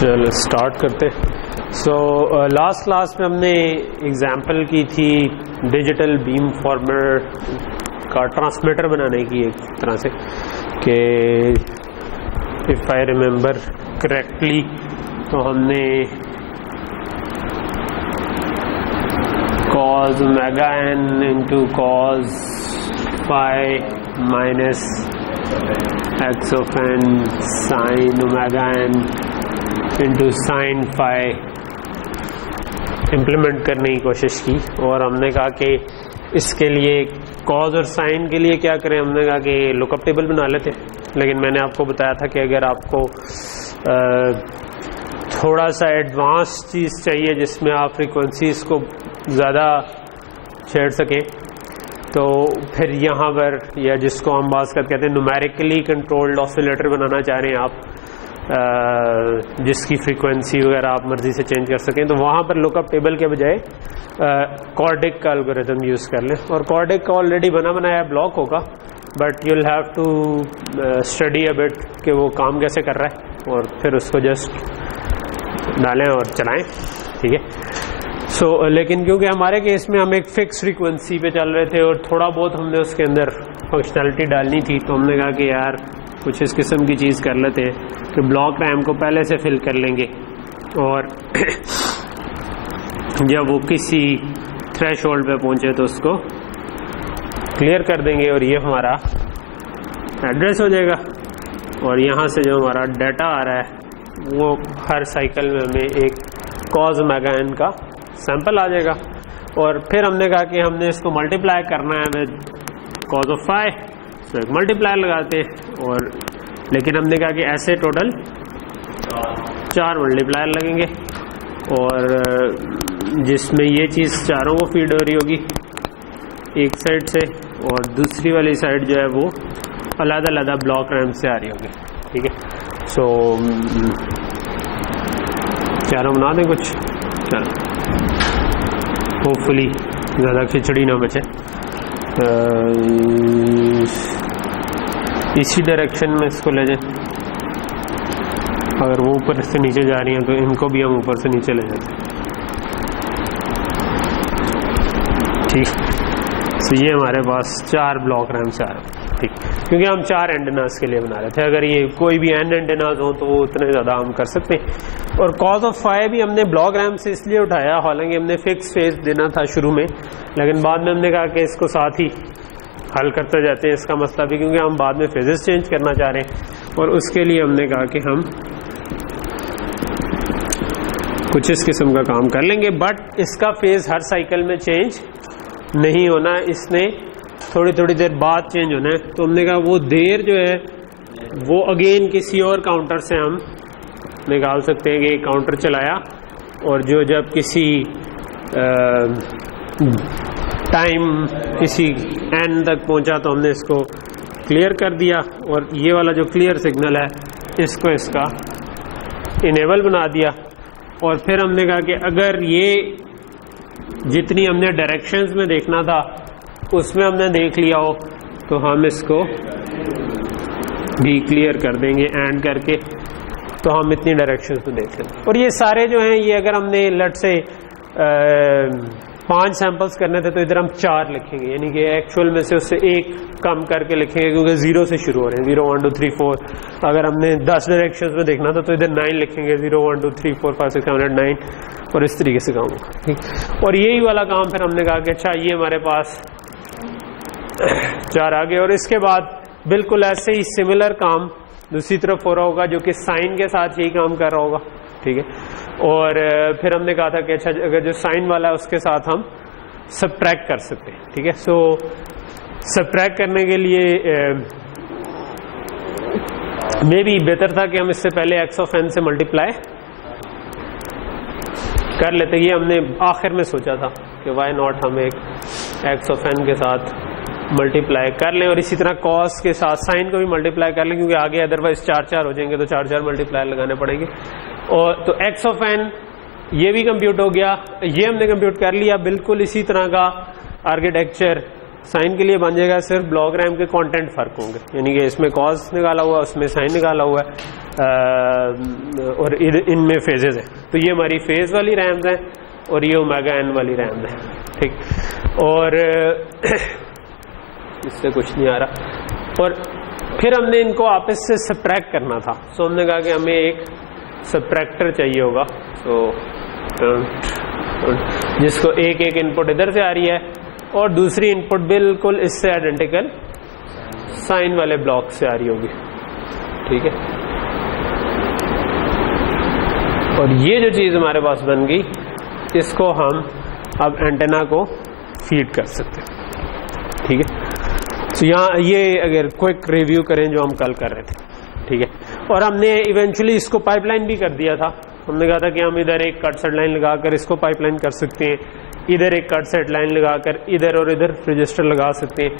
चलो स्टार्ट करते। So last class में हमने एग्जांपल की थी डिजिटल बीम फॉर्मर का ट्रांसमीटर बनाने की एक तरह से कि इफ़ आई रिमेंबर करेक्टली तो हमने cos omega n into cos phi minus x of n sin omega n into sine phi implement करने की कोशिश की। और हमने कहा कि इसके लिए कॉज और साइन के लिए क्या करें, हमने कहा कि लुकअप टेबल बना लेते। लेकिन मैंने आपको बताया था कि अगर आपको थोड़ा सा एडवांस चीज़ चाहिए जिसमें आप फ्रीक्वेंसीज को ज़्यादा छेड़ सकें, तो फिर यहाँ पर या जिसको हम बात कहते हैं न्यूमेरिकली कंट्रोल्ड ऑसिलेटर बनाना चाह रहे हैं आप, जिसकी फ्रीक्वेंसी वगैरह आप मर्जी से चेंज कर सकें, तो वहाँ पर लुकअप टेबल के बजाय कॉर्डिक का एल्गोरिथम यूज़ कर लें। और कॉर्डिक का ऑलरेडी बना बनाया ब्लॉक होगा, but you will have to study a bit कि वो काम कैसे कर रहा है, और फिर उसको जस्ट डालें और चलाएं, ठीक है। सो लेकिन क्योंकि हमारे केस में हम एक फिक्स फ्रीक्वेंसी पे चल रहे थे और थोड़ा बहुत हमने उसके अंदर फंक्शनैलिटी डालनी थी, तो हमने कहा कि यार कुछ इस किस्म की चीज़ कर लेते हैं कि ब्लॉक रैम को पहले से फिल कर लेंगे और जब वो किसी थ्रेशोल्ड पे पहुंचे तो उसको क्लियर कर देंगे और ये हमारा एड्रेस हो जाएगा। और यहाँ से जो हमारा डाटा आ रहा है वो हर साइकिल में हमें एक कॉज ओमेगा n का सैंपल आ जाएगा। और फिर हमने कहा कि हमने इसको मल्टीप्लाई करना है विद कॉज ऑफ फाई, तो एक मल्टीप्लाई लगाते हैं। और लेकिन हमने कहा कि ऐसे टोटल 4 मल्टीप्लायर लगेंगे, और जिसमें ये चीज़ चारों को फीड हो रही होगी एक साइड से, और दूसरी वाली साइड जो है वो अलग-अलग ब्लॉक रैम से आ रही होगी, ठीक है। सो चारों बना दें कुछ, चलो होपफुली ज़्यादा खिचड़ी ना बचे। इसी डायरेक्शन में इसको ले जाए, अगर वो ऊपर से नीचे जा रही हैं तो इनको भी हम ऊपर से नीचे ले जाते हैं, ठीक। तो ये हमारे पास 4 ब्लॉक रैम से आ रहे हैं, ठीक, क्योंकि हम 4 एंटेनास के लिए बना रहे थे। अगर ये कोई भी एन एंटेनास हो तो वो उतने ज़्यादा हम कर सकते हैं। और कॉज ऑफ फाई भी हमने ब्लॉक रैम से इसलिए उठाया, हालांकि हमने फिक्स फेज देना था शुरू में, लेकिन बाद में हमने कहा कि इसको साथ ही हल करते जाते हैं इसका मसला भी, क्योंकि हम बाद में फेजेस चेंज करना चाह रहे हैं। और उसके लिए हमने कहा कि हम कुछ इस किस्म का काम कर लेंगे, बट इसका फेज हर साइकिल में चेंज नहीं होना, इसने थोड़ी थोड़ी देर बाद चेंज होना है। तो हमने कहा वो देर जो है वो अगेन किसी और काउंटर से हम निकाल सकते हैं कि काउंटर चलाया, और जो जब किसी टाइम किसी एन तक पहुंचा तो हमने इसको क्लियर कर दिया, और ये वाला जो क्लियर सिग्नल है इसको इसका इनेबल बना दिया। और फिर हमने कहा कि अगर ये जितनी हमने डायरेक्शंस में देखना था उसमें हमने देख लिया हो तो हम इसको भी क्लियर कर देंगे एंड करके, तो हम इतनी डायरेक्शंस में देख लेंगे। और ये सारे जो हैं ये अगर हमने लट से 5 सैंपल्स करने थे तो इधर हम 4 लिखेंगे, यानी कि एक्चुअल में से उससे एक कम करके लिखेंगे, क्योंकि 0 से शुरू हो रहे हैं, 0 1 2 3 4। अगर हमने 10 डायरेक्शंस में देखना था तो इधर 9 लिखेंगे, 0 1 2 3 4 5 6 7 8 9, और इस तरीके से काम होगा, ठीक। और यही वाला काम फिर हमने कहा कि अच्छा ये हमारे पास 4 आ गए। और इसके बाद बिल्कुल ऐसे ही सिमिलर काम दूसरी तरफ हो रहा होगा जो कि साइन के साथ यही काम कर रहा होगा, ठीक है। और फिर हमने कहा था कि अच्छा अगर जो साइन वाला है उसके साथ हम सबट्रैक्ट कर सकते हैं, ठीक है। सो सबट्रैक्ट करने के लिए मे भी बेहतर था कि हम इससे पहले x ऑफ n से मल्टीप्लाई कर लेते। ये हमने आखिर में सोचा था कि वाई नॉट हम एक x ऑफ n के साथ मल्टीप्लाई कर लें, और इसी तरह कॉस के साथ साइन को भी मल्टीप्लाई कर लें, क्योंकि आगे अदरवाइज 4 हो जाएंगे तो 4 मल्टीप्लाई लगाने पड़ेंगे। और तो x ऑफ n ये भी कंप्यूट हो गया, ये हमने कंप्यूट कर लिया। बिल्कुल इसी तरह का आर्किटेक्चर साइन के लिए बन जाएगा, सिर्फ ब्लॉक रैम के कंटेंट फर्क होंगे, यानी कि इसमें कॉस निकाला हुआ है, उसमें साइन निकाला हुआ है। और इनमें फेजेस हैं। तो ये हमारी फेज वाली रैम्स हैं और ये ओमेगा एन वाली रैम्स हैं, ठीक। और इससे कुछ नहीं आ रहा। और फिर हमने इनको आपस से सब्ट्रैक्ट करना था। सो हमने कहा कि हमें एक सब्ट्रैक्टर चाहिए होगा, सो जिसको एक एक इनपुट इधर से आ रही है और दूसरी इनपुट बिल्कुल इससे आइडेंटिकल साइन वाले ब्लॉक से आ रही होगी, ठीक है। और ये जो चीज हमारे पास बन गई, इसको हम अब एंटेना को फीड कर सकते हैं, ठीक है। तो यहाँ ये अगर क्विक रिव्यू करें जो हम कल कर रहे थे, ठीक है। और हमने इवेंचुअली इसको पाइपलाइन भी कर दिया था। हमने कहा था कि हम इधर एक कट सेट लाइन लगाकर इसको पाइपलाइन कर सकते हैं, इधर एक कट सेट लाइन लगाकर इधर और इधर रजिस्टर लगा सकते हैं,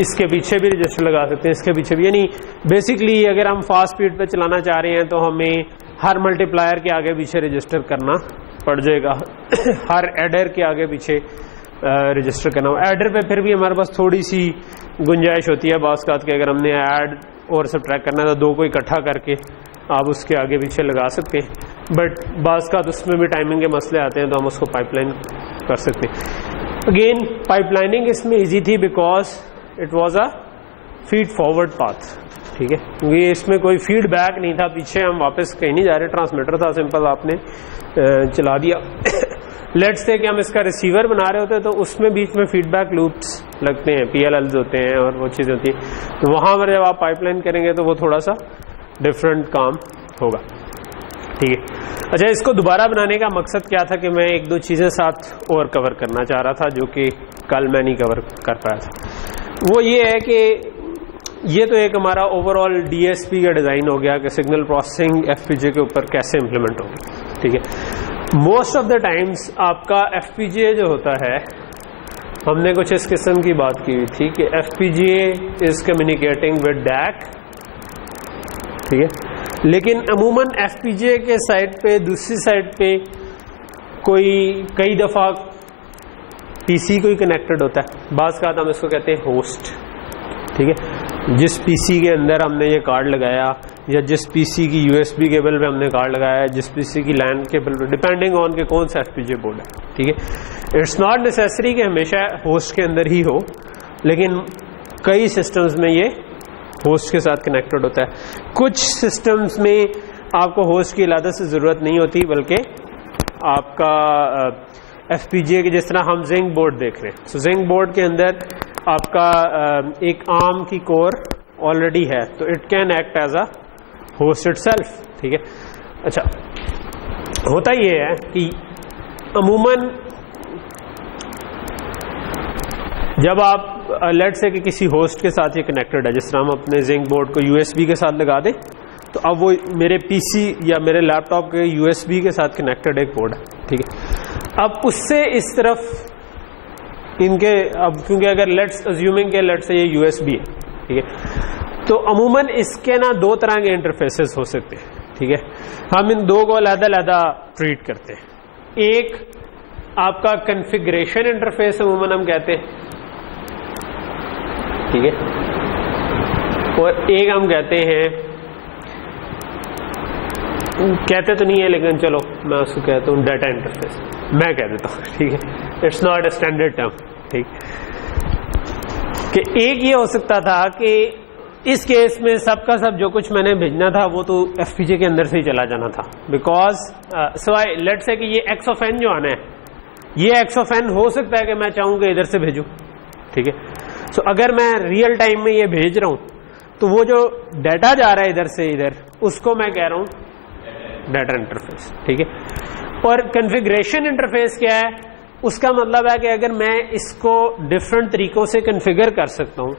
इसके पीछे भी रजिस्टर लगा सकते हैं, इसके पीछे भी। यानी बेसिकली अगर हम फास्ट स्पीड पे चलाना चाह रहे हैं तो हमें हर मल्टीप्लायर के आगे पीछे रजिस्टर करना पड़ जाएगा हर एडर के आगे पीछे रजिस्टर करना हो। एडर पे फिर भी हमारे पास थोड़ी सी गुंजाइश होती है बास बात के, अगर हमने ऐड और सब्ट्रैक्ट करना है तो दो को इकट्ठा करके आप उसके आगे पीछे लगा सकते हैं। बट बास का उसमें भी टाइमिंग के मसले आते हैं तो हम उसको पाइपलाइन कर सकते हैं। अगेन पाइपलाइनिंग इसमें इजी थी because it was a feed forward path, ठीक है, क्योंकि इसमें कोई फीडबैक नहीं था, पीछे हम वापस कहीं नहीं जा रहे, ट्रांसमीटर था सिंपल, आपने चला दिया। लेट्स से कि हम इसका रिसीवर बना रहे होते हैं तो उसमें बीच में फीडबैक लूप्स लगते हैं, PLLs होते हैं और वो चीज़ होती है। तो वहाँ पर जब आप पाइपलाइन करेंगे तो वो थोड़ा सा डिफरेंट काम होगा, ठीक है। अच्छा, इसको दोबारा बनाने का मकसद क्या था कि मैं एक दो चीज़ें साथ और कवर करना चाह रहा था जो कि कल मैं नहीं कवर कर पाया था। वो ये है कि ये तो एक हमारा ओवरऑल DSP का डिज़ाइन हो गया कि सिग्नल प्रोसेसिंग FPGA के ऊपर कैसे इम्प्लीमेंट होगी, ठीक है। मोस्ट ऑफ द टाइम्स आपका FPGA जो होता है, हमने कुछ इस किस्म की बात की हुई थी कि FPGA is communicating with DAC, ठीक है। लेकिन अमूमन FPGA के साइड पे, दूसरी साइड पे कोई कई दफ़ा PC कोई कनेक्टेड होता है, बाज़ का हम इसको कहते हैं होस्ट, ठीक है। जिस PC के अंदर हमने ये कार्ड लगाया या जिस PC की USB केबल पे हमने कार्ड लगाया, जिस PC की LAN केबल पे, डिपेंडिंग ऑन के कौन सा FPGA बोर्ड है, ठीक है। इट्स नॉट नेसेसरी कि हमेशा होस्ट के अंदर ही हो, लेकिन कई सिस्टम्स में ये होस्ट के साथ कनेक्टेड होता है। कुछ सिस्टम्स में आपको होस्ट की अलग से ज़रूरत नहीं होती, बल्कि आपका FPGA के, जिस तरह हम जिंक बोर्ड देख रहे हैं, सो जिंक बोर्ड के अंदर आपका एक आर्म की कोर ऑलरेडी है, तो it can act as a host itself, ठीक है। अच्छा, होता ये है कि अमूमन जब आप लेट से कि किसी होस्ट के साथ ये कनेक्टेड है, जिस तरह हम अपने जिंक बोर्ड को USB के साथ लगा दें, तो अब वो मेरे PC या मेरे लैपटॉप के USB के साथ कनेक्टेड एक बोर्ड है, ठीक है। अब उससे इस तरफ इनके, अब क्योंकि अगर लेट्स अज्यूमिंग के लेट्स से ये USB है, ठीक है, तो अमूमन इसके ना दो तरह के इंटरफेसेस हो सकते हैं, ठीक है। हम इन दो को अलग-अलग ट्रीट करते हैं। एक आपका कॉन्फ़िगरेशन इंटरफेस अमूमन हम कहते हैं, ठीक है, और एक हम कहते हैं, कहते तो नहीं है लेकिन चलो मैं उसको कहता हूँ डाटा इंटरफेस, मैं कह देता हूँ, ठीक है। It's not a standard term, ठीक। कि एक ये हो सकता था कि इस केस में सबका सब जो कुछ मैंने भेजना था वो तो FPGA के अंदर से ही चला जाना था, बिकॉज सवाई लेट से कि ये x ऑफ n जो आना है, ये x ऑफ n हो सकता है कि मैं चाहूँ कि इधर से भेजूँ, ठीक है। सो अगर मैं रियल टाइम में ये भेज रहा हूँ तो वो जो डाटा जा रहा है इधर से इधर, उसको मैं कह रहा हूँ डाटा इंटरफेस, ठीक है। और कॉन्फ़िगरेशन इंटरफेस क्या है, उसका मतलब है कि अगर मैं इसको डिफरेंट तरीकों से कॉन्फ़िगर कर सकता हूँ,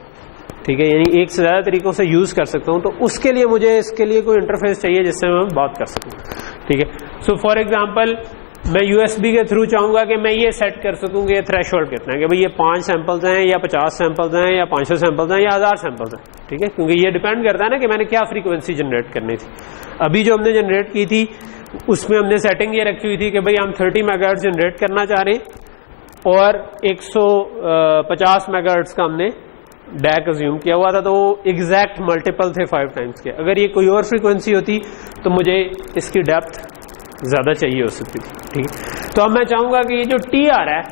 ठीक है, यानी एक से ज़्यादा तरीकों से यूज़ कर सकता हूँ, तो उसके लिए मुझे इसके लिए कोई इंटरफेस चाहिए जिससे मैं बात कर सकूँ, ठीक है। सो फॉर एग्जांपल मैं USB के थ्रू चाहूँगा कि मैं ये सेट कर सकूँ कि ये थ्रेशोल्ड कितना है, कि भाई ये 5 सैंपल्स हैं या 50 सैंपल्स हैं या 500 सैंपल्स हैं या 1000 सैंपल्स हैं, ठीक है, क्योंकि ये डिपेंड करता है ना कि मैंने क्या फ्रीक्वेंसी जनरेट करनी थी। अभी जो हमने जनरेट की थी उसमें हमने सेटिंग ये रखी हुई थी कि भाई हम 30 मेगाहर्ट्ज़ जनरेट करना चाह रहे हैं और 150 मेगाहर्ट्ज़ का हमने डैक अज्यूम किया हुआ था, तो वो एग्जैक्ट मल्टीपल थे 5 टाइम्स के। अगर ये कोई और फ्रीक्वेंसी होती तो मुझे इसकी डेप्थ ज़्यादा चाहिए हो सकती थी, ठीक है। तो अब मैं चाहूँगा कि ये जो टी आ रहा है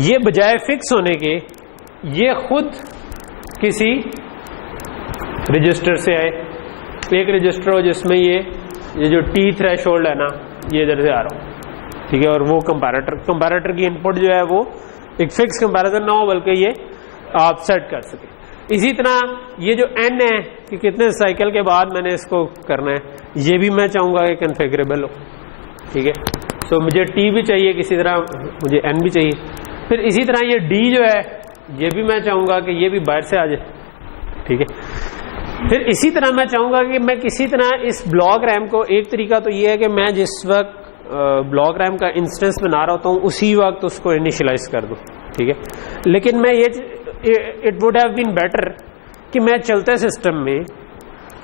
ये बजाय फिक्स होने के ये खुद किसी रजिस्टर से आए, एक रजिस्टर हो जिसमें ये जो टी थ्रेशोल्ड है ना ये इधर से आ रहा हो, ठीक है। और वो कंपैरेटर की इनपुट जो है वो एक फिक्स कंपैरिजन ना हो बल्कि ये आप सेट कर सके। इसी तरह ये जो n है कि कितने साइकिल के बाद मैंने इसको करना है, ये भी मैं चाहूँगा कि कन्फिगरेबल हो, ठीक है। तो मुझे t भी चाहिए, किसी तरह मुझे n भी चाहिए। फिर इसी तरह ये d जो है ये भी मैं चाहूँगा कि ये भी बाहर से आ जाए, ठीक है। फिर इसी तरह मैं चाहूँगा कि मैं किसी तरह इस ब्लॉक रैम को, एक तरीका तो ये है कि मैं जिस वक्त ब्लॉक रैम का इंस्टेंस बना रहा होता हूँ उसी वक्त उसको इनिशियलाइज कर दूँ, ठीक है। लेकिन मैं ये it would have been better कि मैं चलते सिस्टम में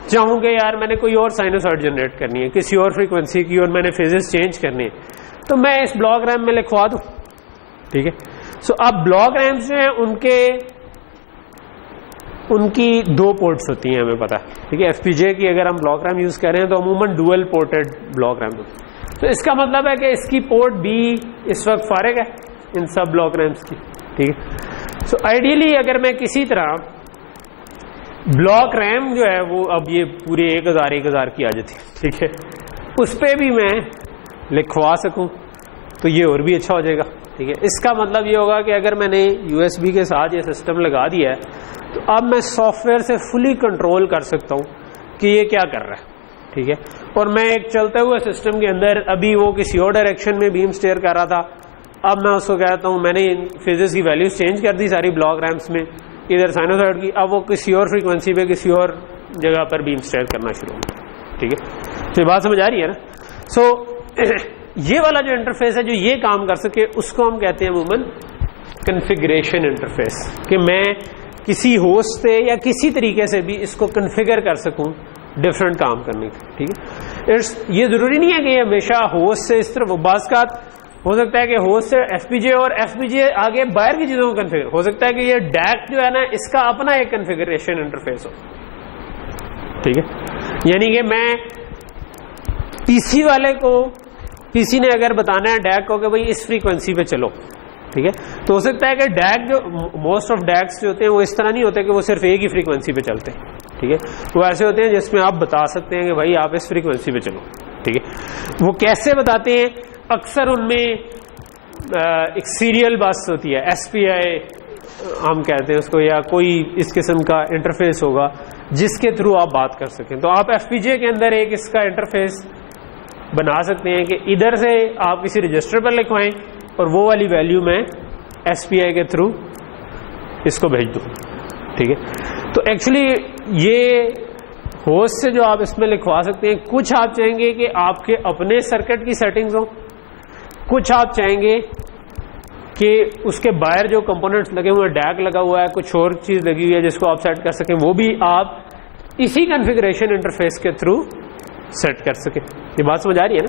चाहूँ कि यार मैंने कोई और साइनोसॉइड जनरेट करनी है, किसी और फ्रीक्वेंसी की, और मैंने फेजेस चेंज करने हैं, तो मैं इस ब्लॉक रैम में लिखवा दूँ, ठीक है। सो अब ब्लॉक रैम्स जो है उनकी 2 पोर्ट्स होती हैं, हमें पता है, ठीक है। एफपीजे की अगर हम ब्लॉक रैम यूज कर रहे हैं तो अमूमन डुअल पोर्टेड ब्लॉक रैम होती है। तो इसका मतलब है कि इसकी पोर्ट बी इस वक्त फारिग है इन सब ब्लॉक रैम्स की, ठीक है। सो आइडियली अगर मैं किसी तरह ब्लॉक रैम जो है वो अब ये पूरे 1000 की आ जाती है, ठीक है, उस पर भी मैं लिखवा सकूं तो ये और भी अच्छा हो जाएगा, ठीक है। इसका मतलब ये होगा कि अगर मैंने यूएसबी के साथ ये सिस्टम लगा दिया है तो अब मैं सॉफ्टवेयर से फुली कंट्रोल कर सकता हूँ कि ये क्या कर रहा है, ठीक है। और मैं एक चलते हुए सिस्टम के अंदर, अभी वो किसी और डायरेक्शन में बीम स्टेयर कर रहा था, अब मैं उसको कहता हूँ मैंने फेजेस की वैल्यूज चेंज कर दी सारी ब्लॉक रैम्स में, इधर साइनोसॉइड की, अब वो किसी और फ्रीक्वेंसी पे किसी और जगह पर बीम स्टेयर करना शुरू होगा, ठीक है। तो ये बात समझ आ रही है ना। सो ये वाला जो इंटरफेस है जो ये काम कर सके उसको हम कहते हैं अमूमन कन्फिगरेशन इंटरफेस, कि मैं किसी होस्ट से या किसी तरीके से भी इसको कन्फिगर कर सकूं डिफरेंट काम करने का, ठीक है। ये जरूरी नहीं है कि हमेशा होस्ट से इस तरफ, बाज़ का हो सकता है कि होस्ट से एफपीजे और एफपीजे आगे बाहर की चीजों को कन्फिगर, हो सकता है कि ये डैक जो है ना इसका अपना एक कन्फिगरेशन इंटरफेस हो, ठीक है। यानी कि मैं पीसी वाले को, पीसी ने अगर बताना है डैक को कि भाई इस फ्रीक्वेंसी पे चलो, ठीक है, तो हो सकता है कि डैक जो मोस्ट ऑफ डैक्स जो होते हैं वो इस तरह नहीं होते कि वो सिर्फ एक ही फ्रीक्वेंसी पे चलते हैं, ठीक है। वो ऐसे होते हैं जिसमें आप बता सकते हैं कि भाई आप इस फ्रीक्वेंसी पे चलो, ठीक है। वो कैसे बताते हैं, अक्सर उनमें एक सीरियल बस होती है, एसपीआई हम कहते हैं उसको, या कोई इस किस्म का इंटरफेस होगा जिसके थ्रू आप बात कर सकें। तो आप एफपीजे के अंदर एक इसका इंटरफेस बना सकते हैं कि इधर से आप किसी रजिस्टर पर लिखवाएं और वो वाली वैल्यू मैं एसपीआई के थ्रू इसको भेज दूं, ठीक है। तो एक्चुअली ये होस्ट से जो आप इसमें लिखवा सकते हैं, कुछ आप चाहेंगे कि आपके अपने सर्किट की सेटिंग्स हो, कुछ आप चाहेंगे कि उसके बाहर जो कंपोनेंट्स लगे हुए हैं, डैक लगा हुआ है, कुछ और चीज लगी हुई है जिसको आप सेट कर सकें, वो भी आप इसी कॉन्फ़िगरेशन इंटरफेस के थ्रू सेट कर सकें। ये बात समझ आ रही है ना,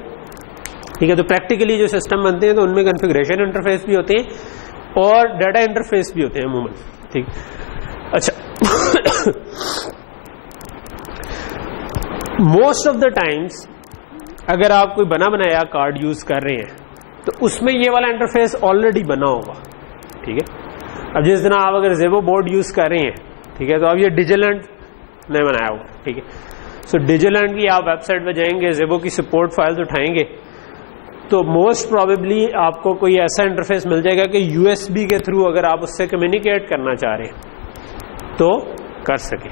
ठीक है। तो प्रैक्टिकली जो सिस्टम बनते हैं तो उनमें कॉन्फ़िगरेशन इंटरफेस भी होते हैं और डाटा इंटरफेस भी होते हैं अमूमन, ठीक। अच्छा, मोस्ट ऑफ द टाइम्स अगर आप कोई बना बनाया कार्ड यूज कर रहे हैं तो उसमें ये वाला इंटरफेस ऑलरेडी बना होगा, ठीक है। अब जिस दिन आप अगर जेबो बोर्ड यूज कर रहे हैं, ठीक है, तो अब ये डिजिलेंट ने बनाया होगा, ठीक है। सो डिजिलेंट की आप वेबसाइट पे जाएंगे, जेबो की सपोर्ट फाइल्स उठाएंगे तो मोस्ट प्रोबेबली आपको कोई ऐसा इंटरफेस मिल जाएगा कि यूएसबी के थ्रू अगर आप उससे कम्युनिकेट करना चाह रहे हैं तो कर सके।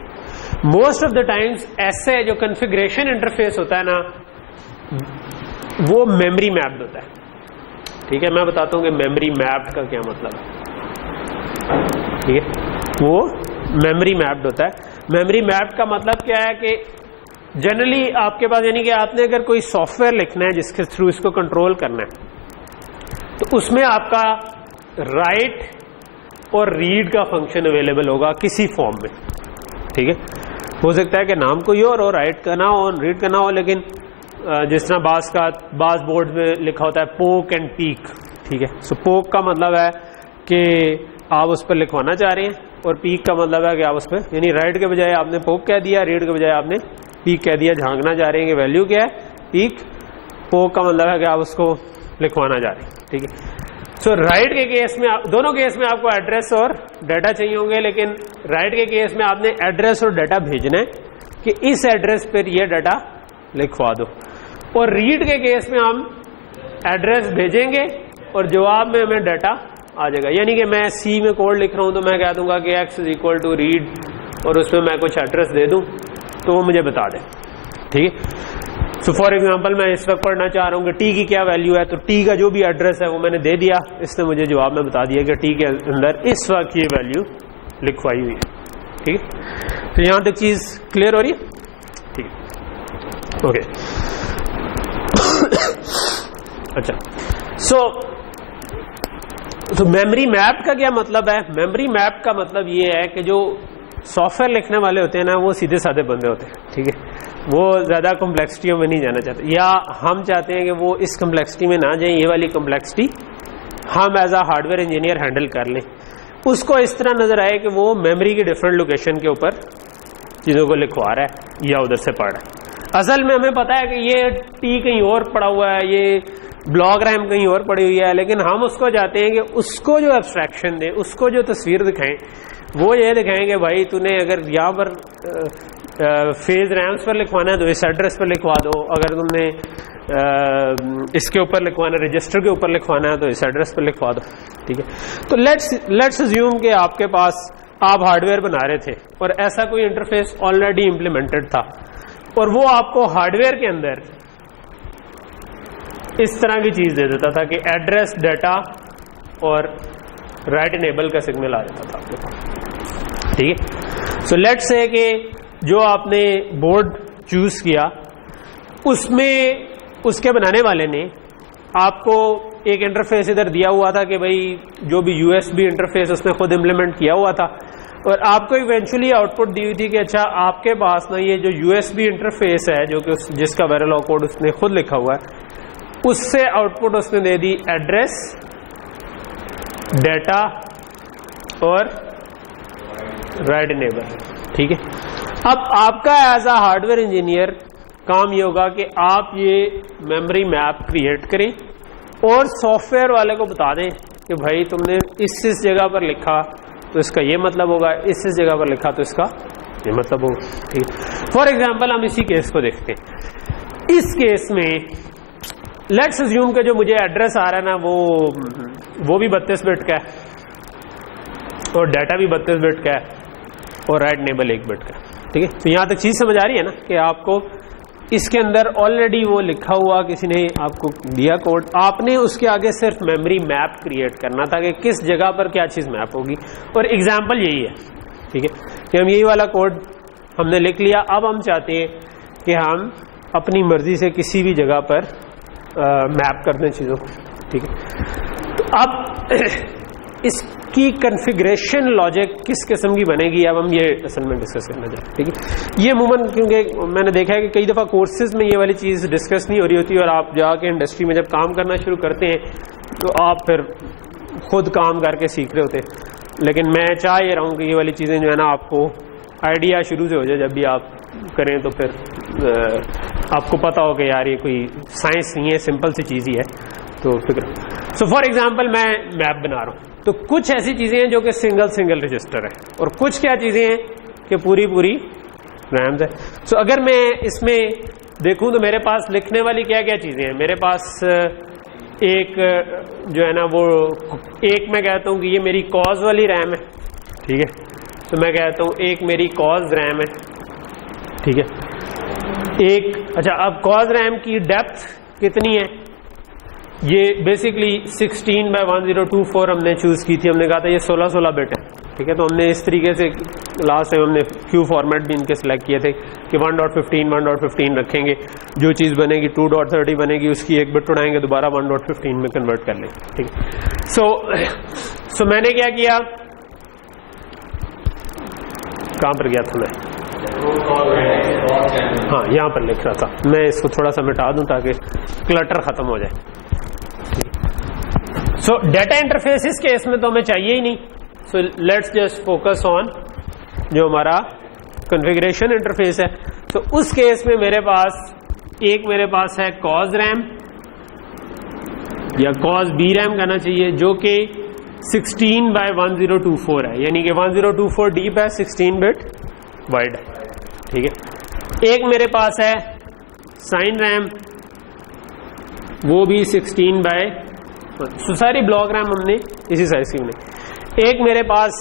मोस्ट ऑफ द टाइम्स ऐसे जो कॉन्फ़िगरेशन इंटरफेस होता है ना वो मेमोरी मैप्ड होता है, ठीक है। मैं बताता हूं कि मेमोरी मैप्ड का क्या मतलब है, ठीक है। वो मेमोरी मैप्ड होता है। मेमोरी मैप्ड का मतलब क्या है कि जनरली आपके पास, यानी कि आपने अगर कोई सॉफ्टवेयर लिखना है जिसके थ्रू इसको कंट्रोल करना है तो उसमें आपका राइट और रीड का फंक्शन अवेलेबल होगा किसी फॉर्म में, ठीक है। हो सकता है कि नाम कोई और हो, राइट का ना हो, रीड का ना हो, लेकिन जिस तरह बास बोर्ड में लिखा होता है पोक एंड पीक, ठीक है। सो पोक का मतलब है कि आप उस पर लिखवाना चाह रहे हैं और पीक का मतलब है कि आप उस पर यानी राइट के बजाय आपने पोक कह दिया, रीड के बजाय आपने पीक कह दिया। झांकना चाह रहे हैं कि वैल्यू क्या है, पीक। पोक का मतलब है कि आप उसको लिखवाना चाह रहे हैं, ठीक है। सो राइट के केस में दोनों केस में आपको एड्रेस और डाटा चाहिए होंगे, लेकिन राइट के केस में आपने एड्रेस और डाटा भेजना है कि इस एड्रेस पर ये डाटा लिखवा दो। और रीड के केस में हम एड्रेस भेजेंगे और जवाब में हमें डाटा आ जाएगा। यानी कि मैं सी में कोड लिख रहा हूं तो मैं कह दूंगा कि x is equal to read और उसमें मैं कुछ एड्रेस दे दूं तो वो मुझे बता दे, ठीक है। सो फॉर एग्जांपल मैं इस वक्त पढ़ना चाह रहा हूं कि t की क्या वैल्यू है, तो t का जो भी एड्रेस है वो मैंने दे दिया, इसने मुझे जवाब में बता दिया कि t के अंदर इस वक्त ये वैल्यू लिखवाई हुई है, ठीक है। तो यहां तक चीज क्लियर हो रही है, ठीक है, ओके। अच्छा, सो मेमोरी मैप का क्या मतलब है? मेमोरी मैप का मतलब ये है कि जो सॉफ्टवेयर लिखने वाले होते हैं ना, वो सीधे साधे बंदे होते हैं, ठीक है। वो ज्यादा कॉम्प्लेक्सिटियों में नहीं जाना चाहते, या हम चाहते हैं कि वो इस कॉम्प्लेक्सिटी में ना जाए, ये वाली कॉम्प्लेक्सिटी हम as a hardware engineer handle कर लें। उसको इस तरह नजर आए कि वो मेमोरी की डिफरेंट लोकेशन के ऊपर चीजों को लिखवा रहा है या उधर से पढ़ रहा है। असल में हमें पता है कि ये टी कहीं और पड़ा हुआ है, ये ब्लॉक रैम कहीं और पड़ी हुई है, लेकिन हम उसको चाहते हैं कि उसको जो एब्स्ट्रैक्शन दे, उसको जो तस्वीर दिखाएं, वो ये दिखाएं कि भाई तूने अगर यहाँ पर फेज रैम्स पर लिखवाना है तो इस एड्रेस पर लिखवा दो, अगर तुमने इसके ऊपर लिखवाना है, रजिस्टर के ऊपर लिखवाना है तो इस एड्रेस पर लिखवा दो, ठीक है। तो लेट्स अज्यूम कि आपके पास आप हार्डवेयर बना रहे थे और ऐसा कोई इंटरफेस ऑलरेडी इंप्लीमेंटेड था और वो आपको हार्डवेयर के अंदर इस तरह की चीज दे देता था कि एड्रेस, डाटा और राइट इनेबल का सिग्नल आ जाता था आपके पास, ठीक है। सो लेट्स से कि जो आपने बोर्ड चूज किया उसमें उसके बनाने वाले ने आपको एक इंटरफेस इधर दिया हुआ था कि भाई जो भी यूएसबी इंटरफेस उसने खुद इंप्लीमेंट किया हुआ था, और आपको इवेंचुअली आउटपुट दी हुई थी कि अच्छा आपके पास ना ये जो यूएसबी इंटरफेस है जो कि जिसका वेरिलॉग कोड उसने खुद लिखा हुआ है, उससे आउटपुट उसने दे दी एड्रेस, डाटा और राइट इनेबल, ठीक है। अब आपका एज अ हार्डवेयर इंजीनियर काम ये होगा कि आप ये मेमोरी मैप क्रिएट करें और सॉफ्टवेयर वाले को बता दें कि भाई तुमने इस जगह पर लिखा तो इसका ये मतलब होगा, इस जगह पर लिखा तो इसका ये मतलब होगा, ठीक। फॉर एग्जाम्पल हम इसी केस को देखते हैं। इस केस में लेट्स अज्यूम के जो मुझे एड्रेस आ रहा है ना वो भी 32 बिट का है और डाटा भी 32 बिट का है और राइट इनेबल 1 बिट का, ठीक है। तो यहां तक चीज समझ आ रही है ना कि आपको इसके अंदर ऑलरेडी वो लिखा हुआ किसी ने आपको दिया कोड, आपने उसके आगे सिर्फ मेमोरी मैप क्रिएट करना था कि किस जगह पर क्या चीज मैप होगी। और एग्जाम्पल यही है, ठीक है, कि हम यही वाला कोड हमने लिख लिया। अब हम चाहते हैं कि हम अपनी मर्जी से किसी भी जगह पर मैप कर दें चीजों को, ठीक है। तो अब इसकी कॉन्फ़िगरेशन लॉजिक किस किस्म की बनेगी, अब हम ये असल में डिस्कस करना चाहते हैं, ठीक है। ये अमूमन क्योंकि मैंने देखा है कि कई दफ़ा कोर्सेज में ये वाली चीज़ डिस्कस नहीं हो रही होती और आप जाके इंडस्ट्री में जब काम करना शुरू करते हैं तो आप फिर खुद काम करके सीख रहे होते हैं। लेकिन मैं चाह ये रहा हूँ कि ये वाली चीज़ें जो है ना आपको आइडिया शुरू से हो जाए, जब भी आप करें तो फिर आपको पता हो कि यार ये कोई साइंस नहीं है, सिंपल सी चीज़ ही है, तो फिक्र। सो फॉर एग्जांपल मैं मैप बना रहा हूँ, तो कुछ ऐसी चीज़ें हैं जो कि सिंगल रजिस्टर है और कुछ क्या चीज़ें हैं कि पूरी रैम्स है। सो अगर मैं इसमें देखूं तो मेरे पास लिखने वाली क्या क्या चीज़ें हैं। मेरे पास एक जो है ना वो एक मैं कहता हूँ कि ये मेरी कॉज वाली रैम है, ठीक है। तो मैं कहता हूँ एक मेरी कॉज रैम है, ठीक है। एक अच्छा, अब कॉज रैम की डेप्थ कितनी है, ये बेसिकली 16/1024 हमने चूज की थी। हमने कहा था ये 16 बिट है, ठीक है। तो हमने इस तरीके से लास्ट टाइम हमने क्यू फॉर्मेट भी इनके सिलेक्ट किए थे कि 1.15 रखेंगे, जो चीज़ बनेगी 2.30 बनेगी, उसकी 1 बिट उड़ाएंगे, दोबारा 1.15 में कन्वर्ट कर लेंगे, ठीक है। सो मैंने क्या किया, कहाँ पर गया था मैं, हाँ यहाँ पर लिख रहा था। मैं इसको थोड़ा सा मिटा दूं ताकि क्लटर खत्म हो जाए। सो डाटा इंटरफेस इस केस में तो हमें चाहिए ही नहीं, so let's just focus on जो हमारा कॉन्फ़िगरेशन इंटरफेस है। तो उस केस में मेरे पास है कॉज रैम या कॉज बी रैम कहना चाहिए, जो कि 16/1024 है, यानी कि 1024 डीप है, 16 बिट वाइड है। ठीक है, एक मेरे पास है साइन रैम, वो भी 16 तो सारी ब्लॉक रैम हमने इसी साइज की बनाई। एक मेरे पास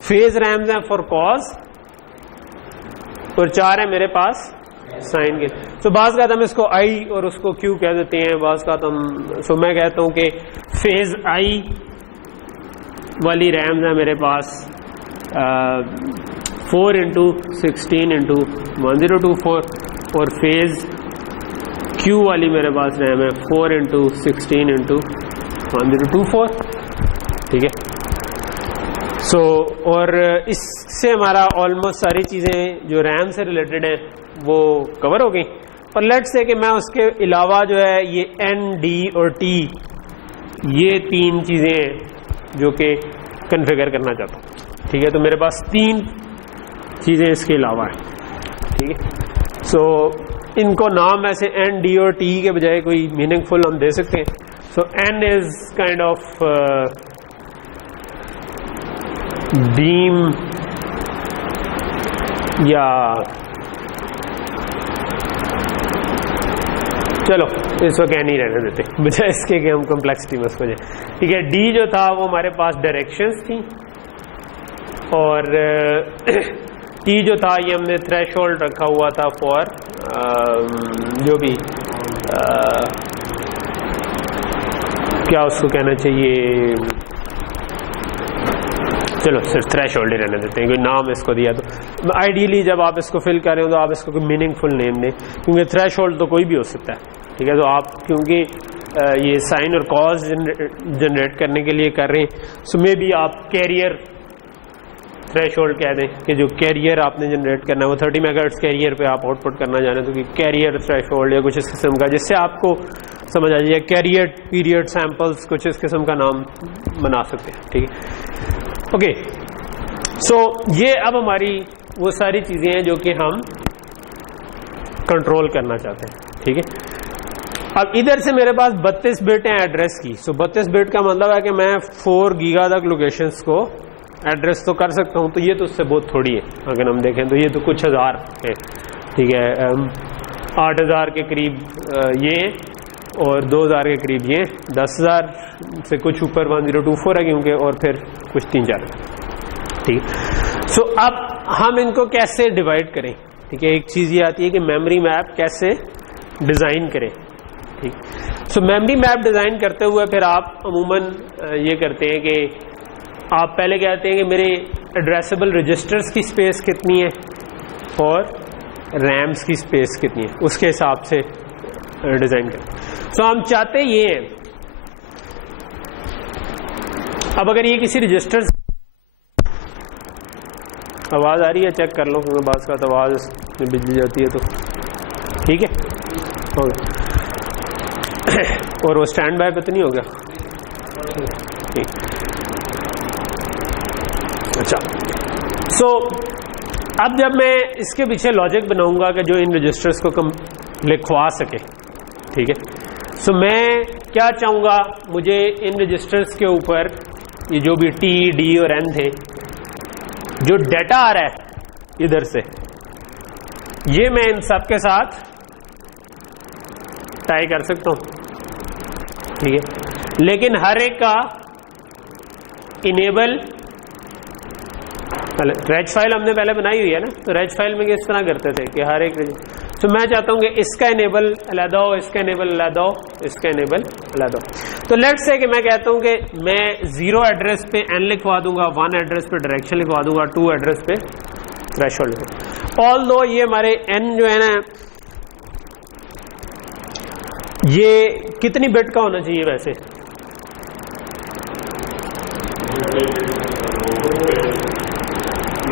फेज रैम्स हैं फॉर कॉज, और 4 है मेरे पास साइन के। तो बाज़ का हम इसको आई और उसको क्यू कह देते हैं, बाज़ का मैं कहता हूं कि फेज आई वाली रैम्स है मेरे पास 4 × 16 × 1024, और फेज क्यू वाली मेरे पास रैम है 4 × 16 × 1024। ठीक है, सो और इससे हमारा ऑलमोस्ट सारी चीज़ें जो रैम से रिलेटेड है वो कवर हो गई। और लेट्स से कि मैं उसके अलावा जो है ये एन, डी और टी, ये 3 चीज़ें हैं जो कि कॉन्फ़िगर करना चाहता हूँ। ठीक है, तो मेरे पास 3 चीज़ें इसके अलावा हैं। ठीक है, सो इनको नाम ऐसे एन, डी और टी के बजाय कोई मीनिंगफुल हम दे सकते हैं। So N is kind of beam, या चलो इस वक्त नहीं रहने देते बजाय इसके कि हम कॉम्प्लेक्सिटी में उसको जाए। ठीक है, डी जो था वो हमारे पास डायरेक्शंस थी, और टी जो था ये हमने थ्रेशोल्ड रखा हुआ था फॉर जो भी क्या उसको कहना चाहिए, चलो सिर्फ थ्रेशोल्ड ही रहने देते हैं, कोई नाम इसको दिया। तो आइडियली जब आप इसको फिल कर रहे हो तो आप इसको कोई मीनिंगफुल नेम दें, क्योंकि थ्रेशोल्ड तो कोई भी हो सकता है। ठीक है, तो आप क्योंकि ये साइन और कॉज जनरेट करने के लिए कर रहे हैं, सो मे बी आप कैरियर थ्रेशोल्ड कह दें कि जो कैरियर आपने जनरेट करना है वो 30 मेगाहर्ट्ज़ कैरियर पे आप आउटपुट करना चाह रहे हैं, तो कि कैरियर थ्रेशोल्ड या कुछ इस किस्म का, जिससे आपको समझ आ जाए, कैरियर पीरियड सैंपल्स कुछ इस किस्म का नाम बना सकते हैं। ठीक है, ओके, सो ये अब हमारी वो सारी चीज़ें हैं जो कि हम कंट्रोल करना चाहते हैं। ठीक है, अब इधर से मेरे पास 32 बिट हैं एड्रेस की। सो 32 बिट का मतलब है कि मैं 4 गीगा तक लोकेशंस को एड्रेस तो कर सकता हूं, तो ये तो उससे बहुत थोड़ी है। अगर हम देखें तो ये तो कुछ हज़ार है। ठीक है, 8000 के करीब ये, और 2000 के करीब ये, 10,000 से कुछ ऊपर 1024 है क्योंकि, और फिर कुछ 3-4। ठीक है, सो अब हम इनको कैसे डिवाइड करें। ठीक है, एक चीज़ ये आती है कि मेमोरी मैप कैसे डिज़ाइन करें। ठीक, सो मेमोरी मैप डिज़ाइन करते हुए फिर आप अमूमन ये करते हैं कि आप पहले कहते हैं कि मेरे एड्रेसेबल रजिस्टर्स की स्पेस कितनी है और रैम्स की स्पेस कितनी है, उसके हिसाब से डिज़ाइन करें। सो हम चाहते ये हैं, अब अगर ये किसी रजिस्टर, आवाज़ आ रही है चेक कर लो, क्योंकि बात का तो आवाज़ में बिजली जाती है तो ठीक है हो गया। और वो स्टैंड बाय पे तो नहीं हो गया? ठीक, अच्छा। सो अब जब मैं इसके पीछे लॉजिक बनाऊंगा कि जो इन रजिस्टर्स को लिखवा सके, ठीक है, सो मैं क्या चाहूंगा, मुझे इन रजिस्टर्स के ऊपर ये जो भी टी, डी और एन थे, जो डाटा आ रहा है इधर से, ये मैं इन सब के साथ टाई कर सकता हूं। ठीक है, लेकिन हर एक का इनेबल, रेज फाइल हमने पहले बनाई हुई है ना, तो रेज फाइल में किस तरह करते थे कि हर एक, तो मैं चाहता हूं कि इसका इनेबल अलग हो, इसका इनेबल अलग हो, इसका इनेबल अलग हो। तो लेट्स से कि मैं कहता हूं कि मैं 0 एड्रेस पे n लिखवा दूंगा, 1 एड्रेस पे डायरेक्शन लिखवा दूंगा, 2 एड्रेस पे थ्रेशोल्ड लिखवा। ऑल दो ये हमारे n जो है ना, ये कितनी बिट का होना चाहिए वैसे?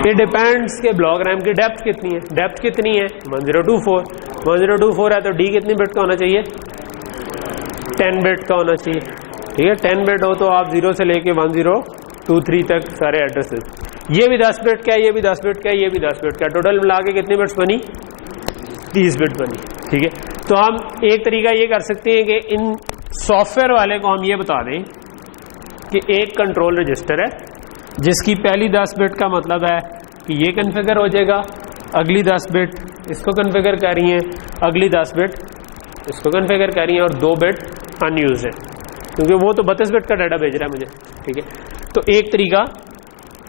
ये डिपेंड्स के ब्लॉक रैम की डेप्थ कितनी है। डेप्थ कितनी है? 1024 है, तो डी कितनी बिट का होना चाहिए? 10 बिट का होना चाहिए। ठीक है। 10 बिट हो तो आप 0 से लेके 1023 तक सारे एड्रेसेस। ये भी 10 बिट का है, ये भी 10 बिट का है, ये भी 10 बिट का है। टोटल मिला के कितनी बिट्स बनी? 30 बिट बनी, ठीक है। तो हम एक तरीका ये कर सकते हैं कि इन सॉफ्टवेयर वाले को हम ये बता दें कि एक कंट्रोल रजिस्टर है जिसकी पहली 10 बिट का मतलब है कि ये कन्फिगर हो जाएगा, अगली 10 बिट इसको कन्फिगर कर रही है, अगली 10 बिट इसको कन्फिगर कर रही है और 2 बिट अनयूज है क्योंकि वो तो 32 बिट का डाटा भेज रहा है मुझे, ठीक है। तो एक तरीका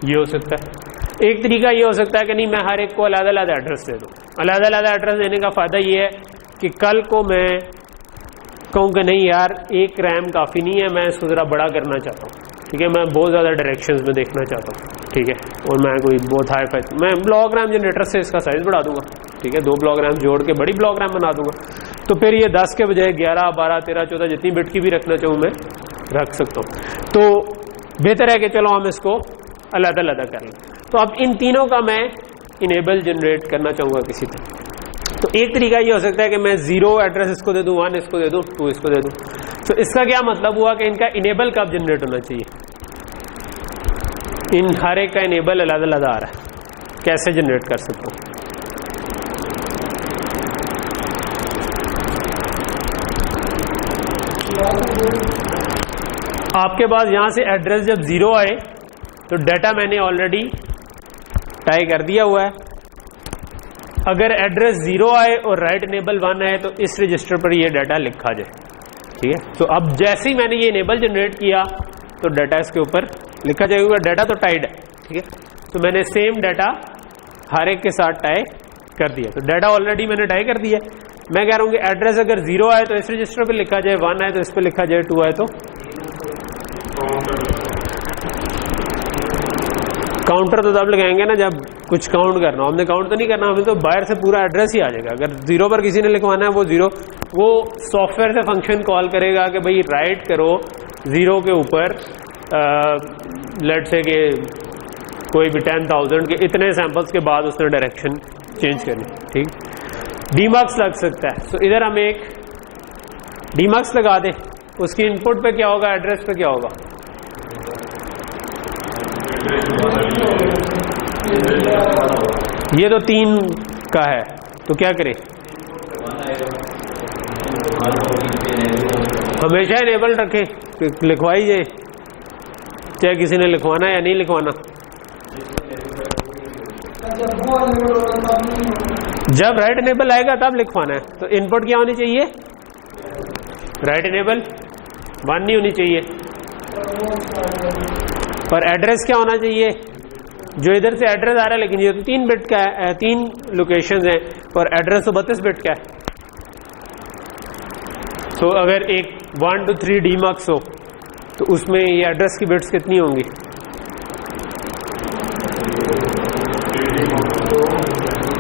ये हो सकता है। एक तरीका ये हो सकता है कि नहीं, मैं हर एक को अलग अलग एड्रेस दे दूँ। अलग अलग एड्रेस देने का फ़ायदा ये है कि कल को मैं कहूँ कि नहीं यार एक रैम काफ़ी नहीं है, मैं इसको ज़रा बड़ा करना चाहता हूँ, ठीक है, मैं बहुत ज़्यादा डायरेक्शंस में देखना चाहता हूँ, ठीक है, और मैं कोई बहुत हाई फाई मैं ब्लॉक रैम जनरेटर से इसका साइज़ बढ़ा दूंगा, ठीक है, 2 ब्लॉक रैम जोड़ के बड़ी ब्लॉक रैम बना दूंगा। तो फिर ये 10 के बजाय 11, 12, 13, 14 जितनी बिट की भी रखना चाहूँ मैं रख सकता हूँ। तो बेहतर है कि चलो हम इसको अलग अलग कर लें। तो अब इन तीनों का मैं इनेबल जनरेट करना चाहूँगा किसी तरह। तो एक तरीका ये हो सकता है कि मैं 0 एड्रेस इसको दे दूँ, 1 इसको दे दूँ, 2 इसको दे दूँ। तो इसका क्या मतलब हुआ कि इनका इनेबल कब जनरेट होना चाहिए? इन हर एक का इनेबल अलग अलग आ रहा है, कैसे जनरेट कर सकता हूँ? आपके पास यहां से एड्रेस जब 0 आए तो डाटा मैंने ऑलरेडी टाई कर दिया हुआ है। अगर एड्रेस 0 आए और राइट इनेबल 1 आए तो इस रजिस्टर पर ये डाटा लिखा जाए, ठीक है। तो अब जैसे ही मैंने ये इनेबल जनरेट किया तो डाटा इसके ऊपर लिखा जाएगा, डाटा तो टाइड है, ठीक है। तो मैंने सेम डाटा हर एक के साथ टाई कर दिया। तो डाटा ऑलरेडी मैंने टाई कर दिया। मैं कह रहा हूँ कि एड्रेस अगर 0 आए तो इस रजिस्टर पे लिखा जाए, 1 आए तो इस पे लिखा जाए, 2 आए तो काउंटर तो तब लगाएंगे ना जब कुछ काउंट करना हो। हमने काउंट तो नहीं करना, हमें तो बाहर से पूरा एड्रेस ही आ जाएगा। अगर 0 पर किसी ने लिखवाना है वो 0, वो सॉफ्टवेयर से फंक्शन कॉल करेगा कि भाई राइट करो 0 के ऊपर लेट से कि कोई भी 10,000 के इतने सैंपल्स के बाद उसने डायरेक्शन चेंज करनी, ठीक। डीमक्स लग सकता है। तो इधर हम एक डीमक्स लगा दें, उसकी इनपुट पे क्या होगा, एड्रेस पे क्या होगा? ये तो 3 का है तो क्या करें? हमेशा इनेबल रखें, लिखवाई जाए, चाहे किसी ने लिखवाना या नहीं लिखवाना। जब राइट इनेबल आएगा तब लिखवाना है। तो इनपुट क्या होनी चाहिए? राइट इनेबल 1 नहीं होनी चाहिए। पर एड्रेस क्या होना चाहिए? जो इधर से एड्रेस आ रहा है, लेकिन ये तो 3 बिट का है, 3 लोकेशंस हैं, और एड्रेस तो 32 बिट का है। तो अगर एक 1 to 3 डीमक्स हो तो उसमें ये एड्रेस की बिट्स कितनी होंगी?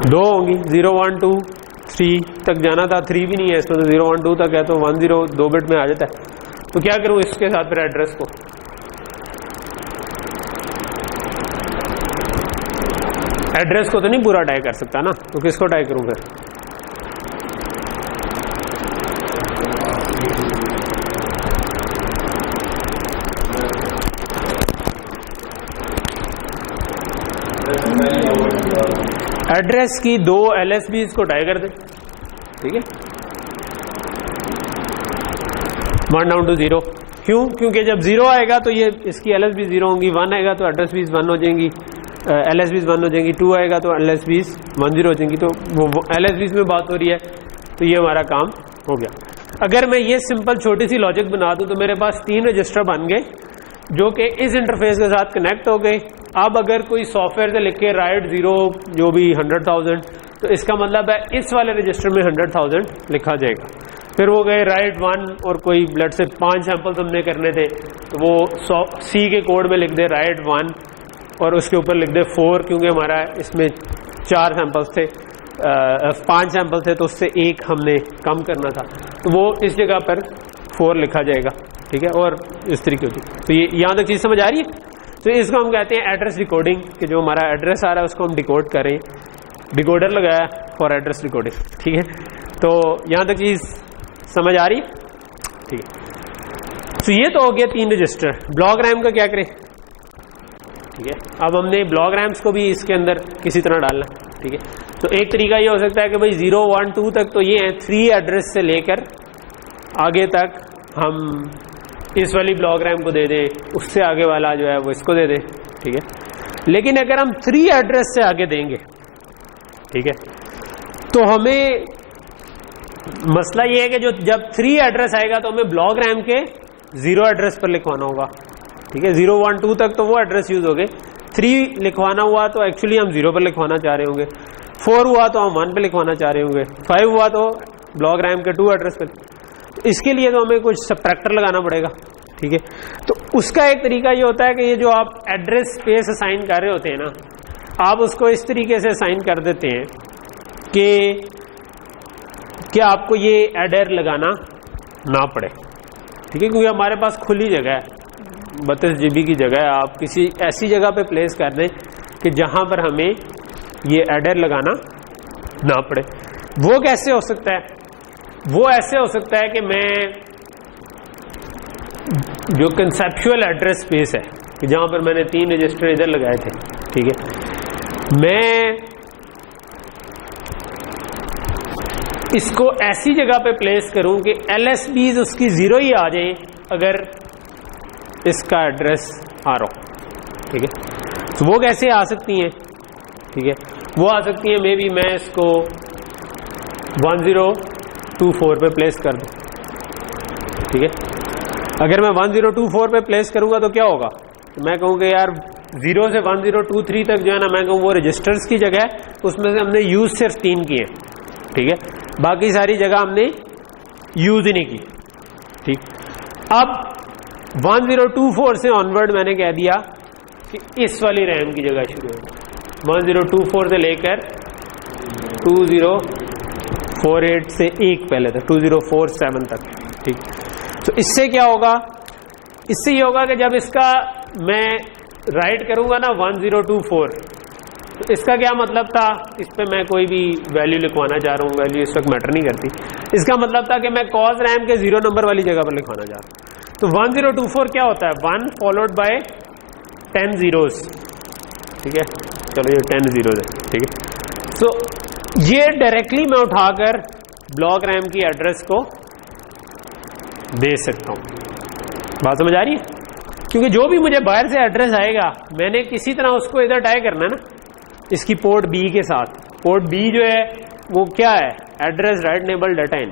2 होंगी। 0, 1, 2, 3 तक जाना था, 3 भी नहीं है इसमें, तो 0, 1, 2 तक है, तो 1, 0 2 बिट में आ जाता है। तो क्या करूं इसके साथ फिर एड्रेस को? एड्रेस को तो नहीं पूरा टाई कर सकता ना, तो किसको टाई करूं फिर? एड्रेस की 2 LSBs को टाई कर दे, ठीक है, 1 डाउन टू 0। क्यों? क्योंकि जब 0 आएगा तो ये इसकी LSB 0 होंगी, 1 आएगा तो एड्रेस बीज 1 हो जाएंगी, LSBs 1 हो जाएंगी, 2 आएगा तो LSBs 1 0 हो जाएंगी। तो वो LSBs में बात हो रही है, तो ये हमारा काम हो गया। अगर मैं ये सिंपल छोटी सी लॉजिक बना दूं तो मेरे पास 3 रजिस्टर बन गए जो कि इस इंटरफेस के साथ कनेक्ट हो गए। अब अगर कोई सॉफ्टवेयर से लिख के राइट 0 जो भी 100,000, तो इसका मतलब है इस वाले रजिस्टर में 100,000 लिखा जाएगा। फिर वो गए राइट 1 और कोई ब्लड से 5 सैंपल्स हमने करने थे, तो वो C के कोड में लिख दे राइट 1 और उसके ऊपर लिख दे 4, क्योंकि हमारा इसमें 4 सैंपल्स थे, 5 सैंपल थे, तो उससे 1 हमने कम करना था, तो वो इस जगह पर 4 लिखा जाएगा, ठीक है। और इस तरीके की, तो ये यहाँ तक चीज़ समझ आ रही है। तो इसको हम कहते हैं एड्रेस डिकोडिंग, कि जो हमारा एड्रेस आ रहा है उसको हम डिकोड करें, डिकोडर लगाया फॉर एड्रेस डिकोडिंग, ठीक है। तो यहाँ तक चीज़ समझ आ रही है, ठीक है। तो ये तो हो गया 3 रजिस्टर। ब्लॉक रैम का क्या करें? ठीक है, अब हमने ब्लॉक रैम्स को भी इसके अंदर किसी तरह डालना। ठीक है, तो एक तरीका ये हो सकता है कि भाई 0, 1, 2 तक तो ये है, 3 एड्रेस से लेकर आगे तक हम इस वाली ब्लॉक रैम को दे दें, उससे आगे वाला जो है वो इसको दे दें। ठीक है, लेकिन अगर हम 3 एड्रेस से आगे देंगे, ठीक है, तो हमें मसला ये है कि जो जब 3 एड्रेस आएगा तो हमें ब्लॉक रैम के 0 एड्रेस पर लिखवाना होगा। ठीक है, 0, 1, 2 तक तो वो एड्रेस यूज हो गए, 3 लिखवाना हुआ तो एक्चुअली हम 0 पर लिखवाना चाह रहे होंगे, 4 हुआ तो हम 1 पे लिखवाना चाह रहे होंगे, 5 हुआ तो ब्लॉक रैम के 2 एड्रेस पर। इसके लिए तो हमें कुछ सबट्रैक्टर लगाना पड़ेगा। ठीक है, तो उसका एक तरीका ये होता है कि ये जो आप एड्रेस स्पेस असाइन कर रहे होते हैं ना, आप उसको इस तरीके से असाइन कर देते हैं कि आपको ये एडर लगाना ना पड़े। ठीक है, क्योंकि हमारे पास खुली जगह है, 32 GB की जगह है, आप किसी ऐसी जगह पे प्लेस कर दें कि जहां पर हमें ये एडर लगाना ना पड़े। वो कैसे हो सकता है? वो ऐसे हो सकता है कि मैं जो कंसेप्चुअल एड्रेस स्पेस है कि जहां पर मैंने 3 रजिस्टर इधर लगाए थे, ठीक है, मैं इसको ऐसी जगह पे प्लेस करूं कि LSBs उसकी 0 ही आ जाए अगर इसका एड्रेस आ रहा हो। ठीक है, तो वो कैसे आ सकती हैं? ठीक है, वो आ सकती हैं मे बी मैं इसको 1024 पे प्लेस कर दूं। ठीक है, अगर मैं 1024 पे प्लेस करूंगा तो क्या होगा? तो मैं कहूँगा यार 0 से 1023 तक जो है ना, मैं कहूँ वो रजिस्टर्स की जगह है, उसमें से हमने यूज सिर्फ 3 किए। ठीक है, बाकी सारी जगह हमने यूज ही नहीं की। ठीक, अब 1024 से ऑनवर्ड मैंने कह दिया कि इस वाली रैम की जगह शुरू होगी। 1024 से लेकर 2048 से एक पहले तक 2047 तक। ठीक, तो इससे क्या होगा? इससे ये होगा कि जब इसका मैं राइट करूंगा ना 1024, तो इसका क्या मतलब था? इस पे मैं कोई भी वैल्यू लिखवाना चाह रहा हूँ, वैल्यू इस वक्त मैटर नहीं करती। इसका मतलब था कि मैं कॉज रैम के 0 नंबर वाली जगह पर लिखवाना चाह रहा हूँ। तो 1024 क्या होता है? 1 फॉलोड बाय 10 zeros। ठीक है, चलो ये 10 zeros है। ठीक है, सो ये डायरेक्टली मैं उठाकर ब्लॉक रैम की एड्रेस को दे सकता हूं। बात समझ आ रही है? क्योंकि जो भी मुझे बाहर से एड्रेस आएगा, मैंने किसी तरह उसको इधर टाई करना है ना, इसकी पोर्ट बी के साथ। पोर्ट बी जो है वो क्या है? Address, write enable, data in.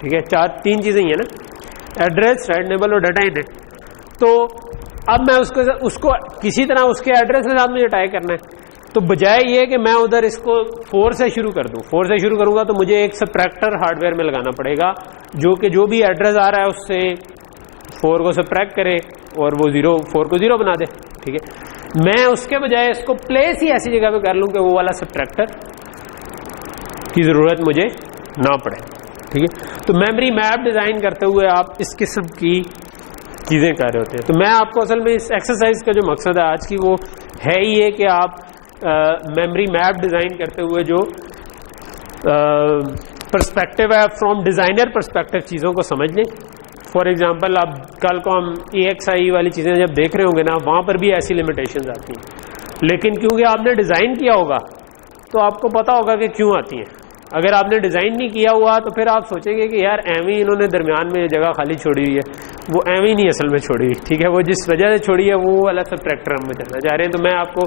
ठीक है, 3 चीजें ही है ना, एड्रेस, राइट नेबल और डाटा इन है। तो अब मैं उसको किसी तरह उसके एड्रेस के साथ मुझे टाई करना है। तो बजाय ये कि मैं उधर इसको 4 से शुरू कर दूं, 4 से शुरू करूंगा तो मुझे एक सबट्रैक्टर हार्डवेयर में लगाना पड़ेगा जो भी एड्रेस आ रहा है उससे 4 को सबट्रैक्ट करे और वो 4 को 0 बना दे। ठीक है, मैं उसके बजाय इसको प्लेस ही ऐसी जगह पे कर लूं कि वो वाला सबट्रैक्टर की जरूरत मुझे ना पड़े। ठीक है, तो मेमोरी मैप डिजाइन करते हुए आप इस किस्म की चीजें कर रहे होते हैं। तो मैं आपको असल में इस एक्सरसाइज का जो मकसद है आज की वो है ही ये कि आप मेमोरी मैप डिजाइन करते हुए जो पर्सपेक्टिव है फ्रॉम डिजाइनर पर्सपेक्टिव चीजों को समझ लें। फॉर एग्जांपल अब कल को हम EXI वाली चीजें जब देख रहे होंगे ना, वहां पर भी ऐसी लिमिटेशंस आती हैं, लेकिन क्योंकि आपने डिजाइन किया होगा तो आपको पता होगा कि क्यों आती हैं। अगर आपने डिजाइन नहीं किया हुआ तो फिर आप सोचेंगे कि यार एवं ही इन्होंने दरमियान में जगह खाली छोड़ी हुई है। वो एवं ही नहीं असल में छोड़ी हुई। ठीक है, वो जिस वजह से छोड़ी है वो वाला सबट्रैक्टर हम बताना चाह रहे हैं। तो मैं आपको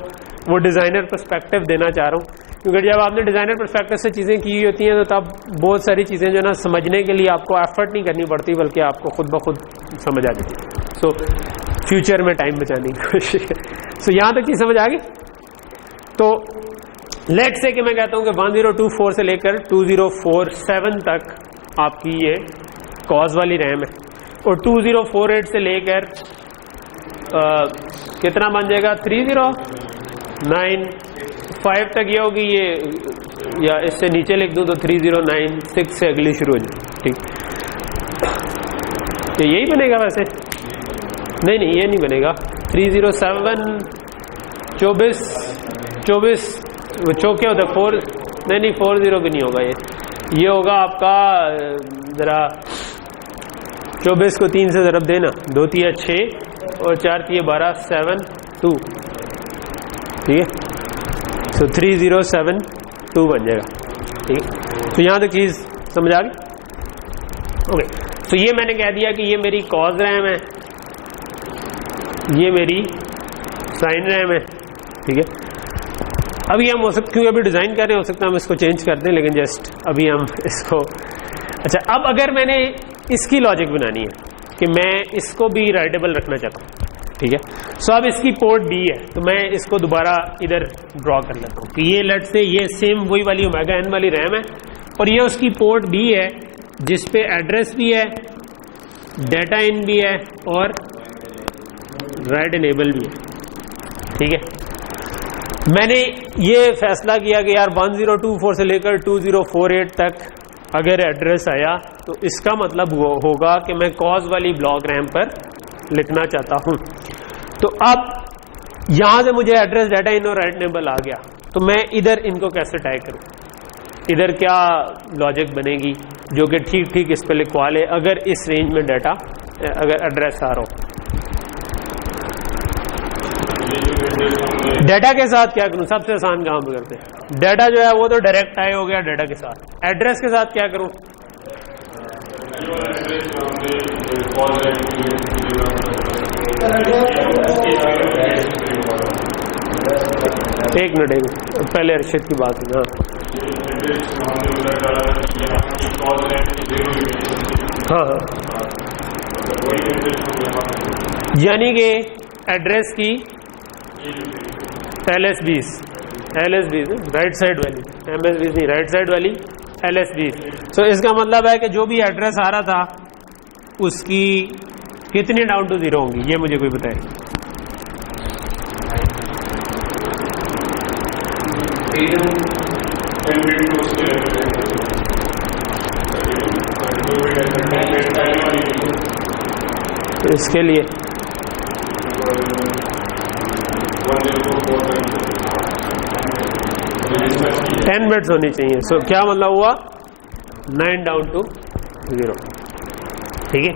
वो डिजाइनर पर्सपेक्टिव देना चाह रहा हूँ, क्योंकि जब आपने डिजाइनर पर्सपेक्टिव से चीजें की हुई होती हैं तो तब बहुत सारी चीजें जो ना समझने के लिए आपको एफर्ट नहीं करनी पड़ती, बल्कि आपको खुद ब खुद समझ आ जाती है। सो फ्यूचर में टाइम बचाने की कोशिश है। सो यहाँ तक चीज समझ आ गई? तो लेट से कि मैं कहता हूं कि 1024 से लेकर 2047 तक आपकी ये कॉज वाली रैम है, और 2048 से लेकर कितना बन जाएगा? 3095 तक ये होगी ये, या इससे नीचे लिख दूं तो 3096 से अगली शुरू हो जाए। ठीक, तो यही बनेगा वैसे? नहीं, ये नहीं बनेगा। 307 24 वो चौके होता है 4, नहीं 40 भी नहीं होगा। ये होगा आपका जरा 24 को 3 से ज़रब देना, 2 तिया 6 और 4 तिया 12, 7 2, ठीक है। सो 3072 बन जाएगा, ठीक है। तो यहाँ तक चीज़ समझ आ गई, ओके। तो ये मैंने कह दिया कि ये मेरी कॉज रैम है, ये मेरी साइन रैम है, ठीक है। अभी हम हो सकते, क्योंकि अभी डिज़ाइन कर रहे हैं, हो सकता है हम इसको चेंज कर दें, लेकिन जस्ट अभी हम इसको, अच्छा अब अगर मैंने इसकी लॉजिक बनानी है कि मैं इसको भी राइटेबल रखना चाहता हूँ, ठीक है। सो अब इसकी पोर्ट B है, तो मैं इसको दोबारा इधर ड्रॉ कर लेता हूँ कि ये लेट से ये सेम वही वाली ओमेगा n वाली रैम है और ये उसकी पोर्ट B है जिस पे एड्रेस भी है, डाटा इन भी है और राइट इनेबल भी है, ठीक है। मैंने ये फैसला किया कि यार 1024 से लेकर 2048 तक अगर एड्रेस आया तो इसका मतलब होगा कि मैं कॉज वाली ब्लॉक रैम पर लिखना चाहता हूं। तो अब यहां से मुझे एड्रेस, डाटा इन और राइट इनेबल आ गया, तो मैं इधर इनको कैसे टाइप करूं, इधर क्या लॉजिक बनेगी जो कि ठीक ठीक इस पे लिखवा ले अगर इस रेंज में डाटा, अगर एड्रेस आ रहा हो। डाटा के साथ क्या करूं, सबसे आसान काम करते हैं, डाटा जो है वो तो डायरेक्ट टाई हो गया डाटा के साथ, एड्रेस के साथ क्या करूं, एक मिनट पहले अर्शद की बात है। हाँ हाँ, यानी कि एड्रेस की LS20 राइट साइड वाली, MS20 नहीं, राइट साइड वाली LS20। तो इसका मतलब है कि जो भी एड्रेस आ रहा था उसकी कितनी डाउन टू 0 होंगी, ये मुझे कोई बताए। इसके लिए 10 बिट्स होनी चाहिए। सो क्या मतलब हुआ, 9 डाउन टू 0, ठीक है।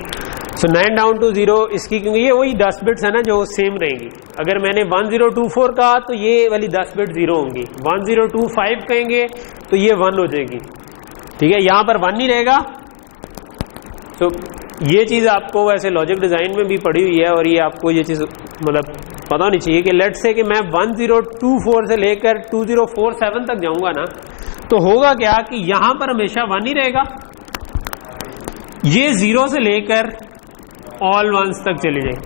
सो 9 डाउन टू 0 इसकी, क्योंकि ये वही 10 बिट्स है ना जो सेम रहेंगी। अगर मैंने 1024 कहा तो ये वाली 10 बिट 0 होंगी, 1025 कहेंगे तो ये 1 हो जाएगी, ठीक है। यहां पर 1 नहीं रहेगा। तो ये चीज आपको वैसे लॉजिक डिजाइन में भी पड़ी हुई है और ये आपको ये चीज मतलब पता होनी चाहिए कि लेट से कि मैं 1024 से लेकर 2047 तक जाऊंगा ना, तो होगा क्या कि यहां पर हमेशा 1 ही रहेगा, ये 0 से लेकर ऑल 1s तक चली जाएगी,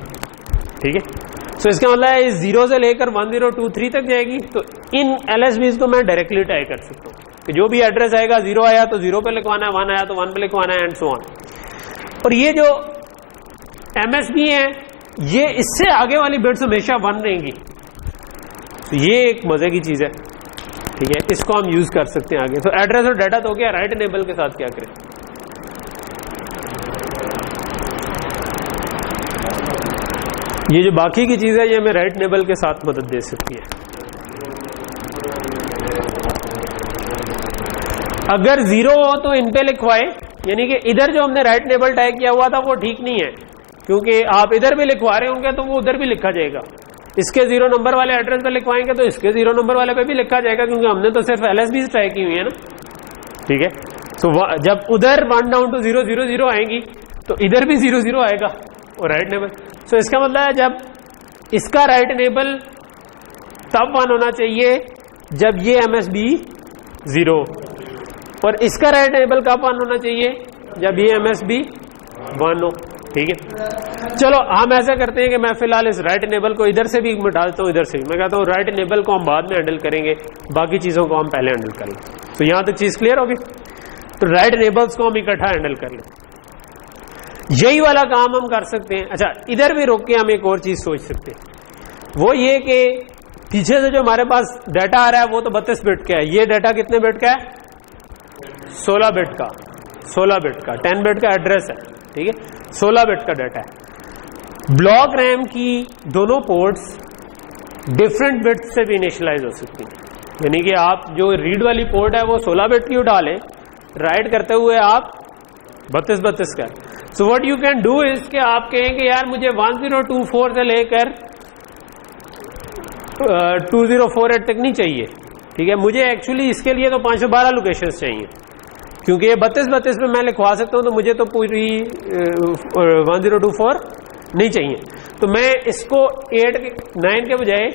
ठीक है। सो इसका मतलब है इस 0 से लेकर 1023 तक जाएगी। तो इन LS20 को मैं डायरेक्टली टाइप कर सकता हूं कि जो भी एड्रेस आएगा, 0 आया तो 0 पे लिखवाना है, 1 आया तो 1 पे लिखवाना है, एंड सो ऑन। और ये जो MSB है, ये इससे आगे वाली बिट्स हमेशा 1 रहेंगी। तो ये एक मजे की चीज है, ठीक है, इसको हम यूज कर सकते हैं आगे। तो एड्रेस और डाटा तो क्या, राइट इनेबल के साथ क्या करें, ये जो बाकी की चीज है ये हमें राइट इनेबल के साथ मदद दे सकती है। अगर 0 हो तो इन पे लिखवाए, यानी कि इधर जो हमने राइट इनेबल टाइप किया हुआ था वो ठीक नहीं है, क्योंकि आप इधर भी लिखवा रहे होंगे तो वो उधर भी लिखा जाएगा। इसके 0 नंबर वाले एड्रेस पे लिखवाएंगे तो इसके 0 नंबर वाले पे भी लिखा जाएगा, क्योंकि हमने तो सिर्फ LS20 ट्राई की हुई है ना, ठीक है। तो जब उधर 1 डाउन टू 0 0 0 आएंगी तो इधर भी 0 0 आएगा और राइट इनेबल। तो इसका मतलब है जब इसका राइट इनेबल तब 1 होना चाहिए जब ये MSB 0, और इसका राइट इनेबल कब 1 होना चाहिए, जब ये MSB 1 हो, ठीक है। चलो हम ऐसा करते हैं कि मैं फिलहाल इस राइट इनेबल को इधर से भी मिटा देता हूँ, इधर से भी। मैं कहता हूँ राइट इनेबल को हम बाद में हैंडल करेंगे, बाकी चीजों को हम पहले हैंडल कर लें। तो यहां तक चीज क्लियर होगी। तो राइट इनेबल्स को हम इकट्ठा हैंडल कर लें, यही वाला काम हम कर सकते हैं। अच्छा, इधर भी रोक के हम एक और चीज सोच सकते हैं, वो ये कि पीछे से जो हमारे पास डाटा आ रहा है वो तो 32 बिट का है, ये डाटा कितने बिट का है, 16 बिट का, 16 बिट का, 10 बिट का एड्रेस है, ठीक है, 16 बिट का डाटा है। ब्लॉक रैम की दोनों पोर्ट्स डिफरेंट बिट से भी इनिशियलाइज हो सकती हैं, यानी कि आप जो रीड वाली पोर्ट है वो 16 बिट की उठा लें, राइट करते हुए आप 32 का है। So what you can do is कि आप कहें कि यार मुझे 1024 से लेकर 2048 तक नहीं चाहिए, ठीक है, मुझे एक्चुअली इसके लिए तो 512 लोकेशंस चाहिए, क्योंकि ये 32 में मैं लिखवा सकता हूं, तो मुझे तो पूरी 1024 नहीं चाहिए। तो मैं इसको 9 के बजाय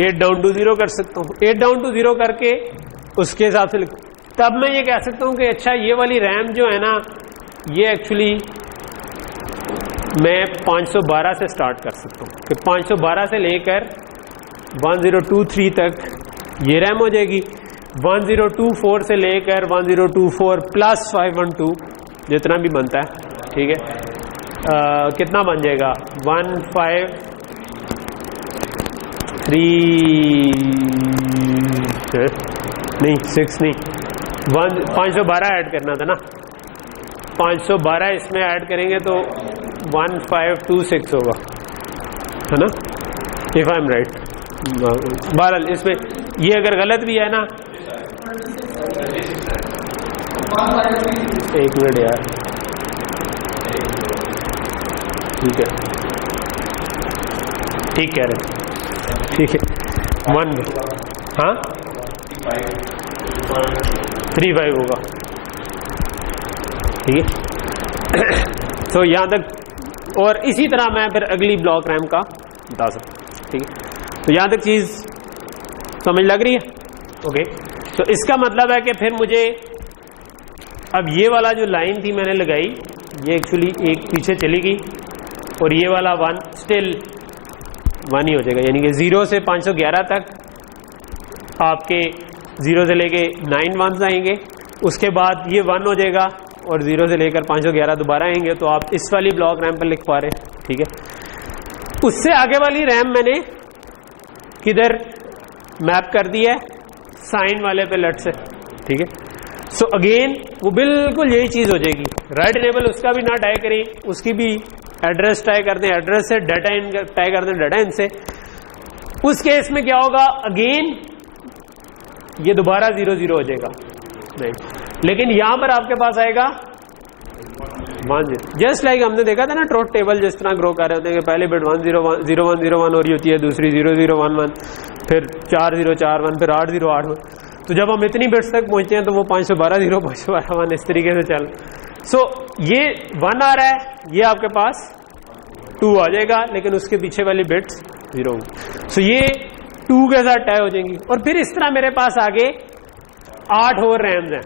8 डाउन टू 0 कर सकता हूं। 8 डाउन टू 0 करके उसके हिसाब से तब मैं ये कह सकता हूं कि अच्छा ये वाली रैम जो है ना, ये एक्चुअली मैं 512 से स्टार्ट कर सकता हूं कि 512 से लेकर 1023 तक ये रैम हो जाएगी, 1024 से लेकर 1024 प्लस 512 जितना भी बनता है, ठीक है, कितना बन जाएगा 512 ऐड करना था ना, 512 इसमें ऐड करेंगे तो 1526 होगा, है ना, इफ आई एम राइट। बहरहाल इसमें ये अगर गलत भी है ना, एक मिनट यार, ठीक है, ठीक कह रहे, ठीक है, 1 हाँ 35 होगा, ठीक है। तो यहां तक, और इसी तरह मैं फिर अगली ब्लॉक रैम का बता सकता हूं, ठीक है। तो यहां तक चीज समझ लग रही है, ओके। तो इसका मतलब है कि फिर मुझे अब ये वाला जो लाइन थी मैंने लगाई, ये एक्चुअली एक पीछे चली गई, और ये वाला 1 स्टिल 1 ही हो जाएगा, यानी कि 0 से 511 तक आपके 0 से लेके 9 1s आएंगे, उसके बाद ये 1 हो जाएगा, और 0 से लेकर 511 दोबारा आएंगे, तो आप इस वाली ब्लॉक रैम पर लिख पा रहे हैं, ठीक है। उससे आगे वाली रैम मैंने किधर मैप कर दी है, साइन वाले पे लट से, ठीक है। सो अगेन वो बिल्कुल यही चीज हो जाएगी, राइट इनेबल उसका भी ना टाई करें, उसकी भी एड्रेस टाई कर दें एड्रेस से, डाटा इन टाई कर दें डाटा इन से। उस केस में क्या होगा, अगेन ये दोबारा 0 0 हो जाएगा, नहीं, लेकिन यहां पर आपके पास आएगा 1 0, जस्ट लाइक हमने देखा था ना ट्रूथ टेबल जिस तरह ग्रो कर रहे होते हैं कि पहले बिट 1 0 1 0 1 0 1 हो रही होती है, दूसरी 0 0 1 1, फिर 4 0 4 1, फिर 8 0 8 1। तो जब हम इतनी बिट्स तक पहुंचते हैं तो वो 512 0 512 1 इस तरीके से चल। सो ये 1 आ रहा है, ये आपके पास 2 आ जाएगा, लेकिन उसके पीछे वाली बिट्स 0 होंगी। सो ये 2 के साथ टाई हो जाएंगी, और फिर इस तरह मेरे पास आगे 8 और रैम्स हैं,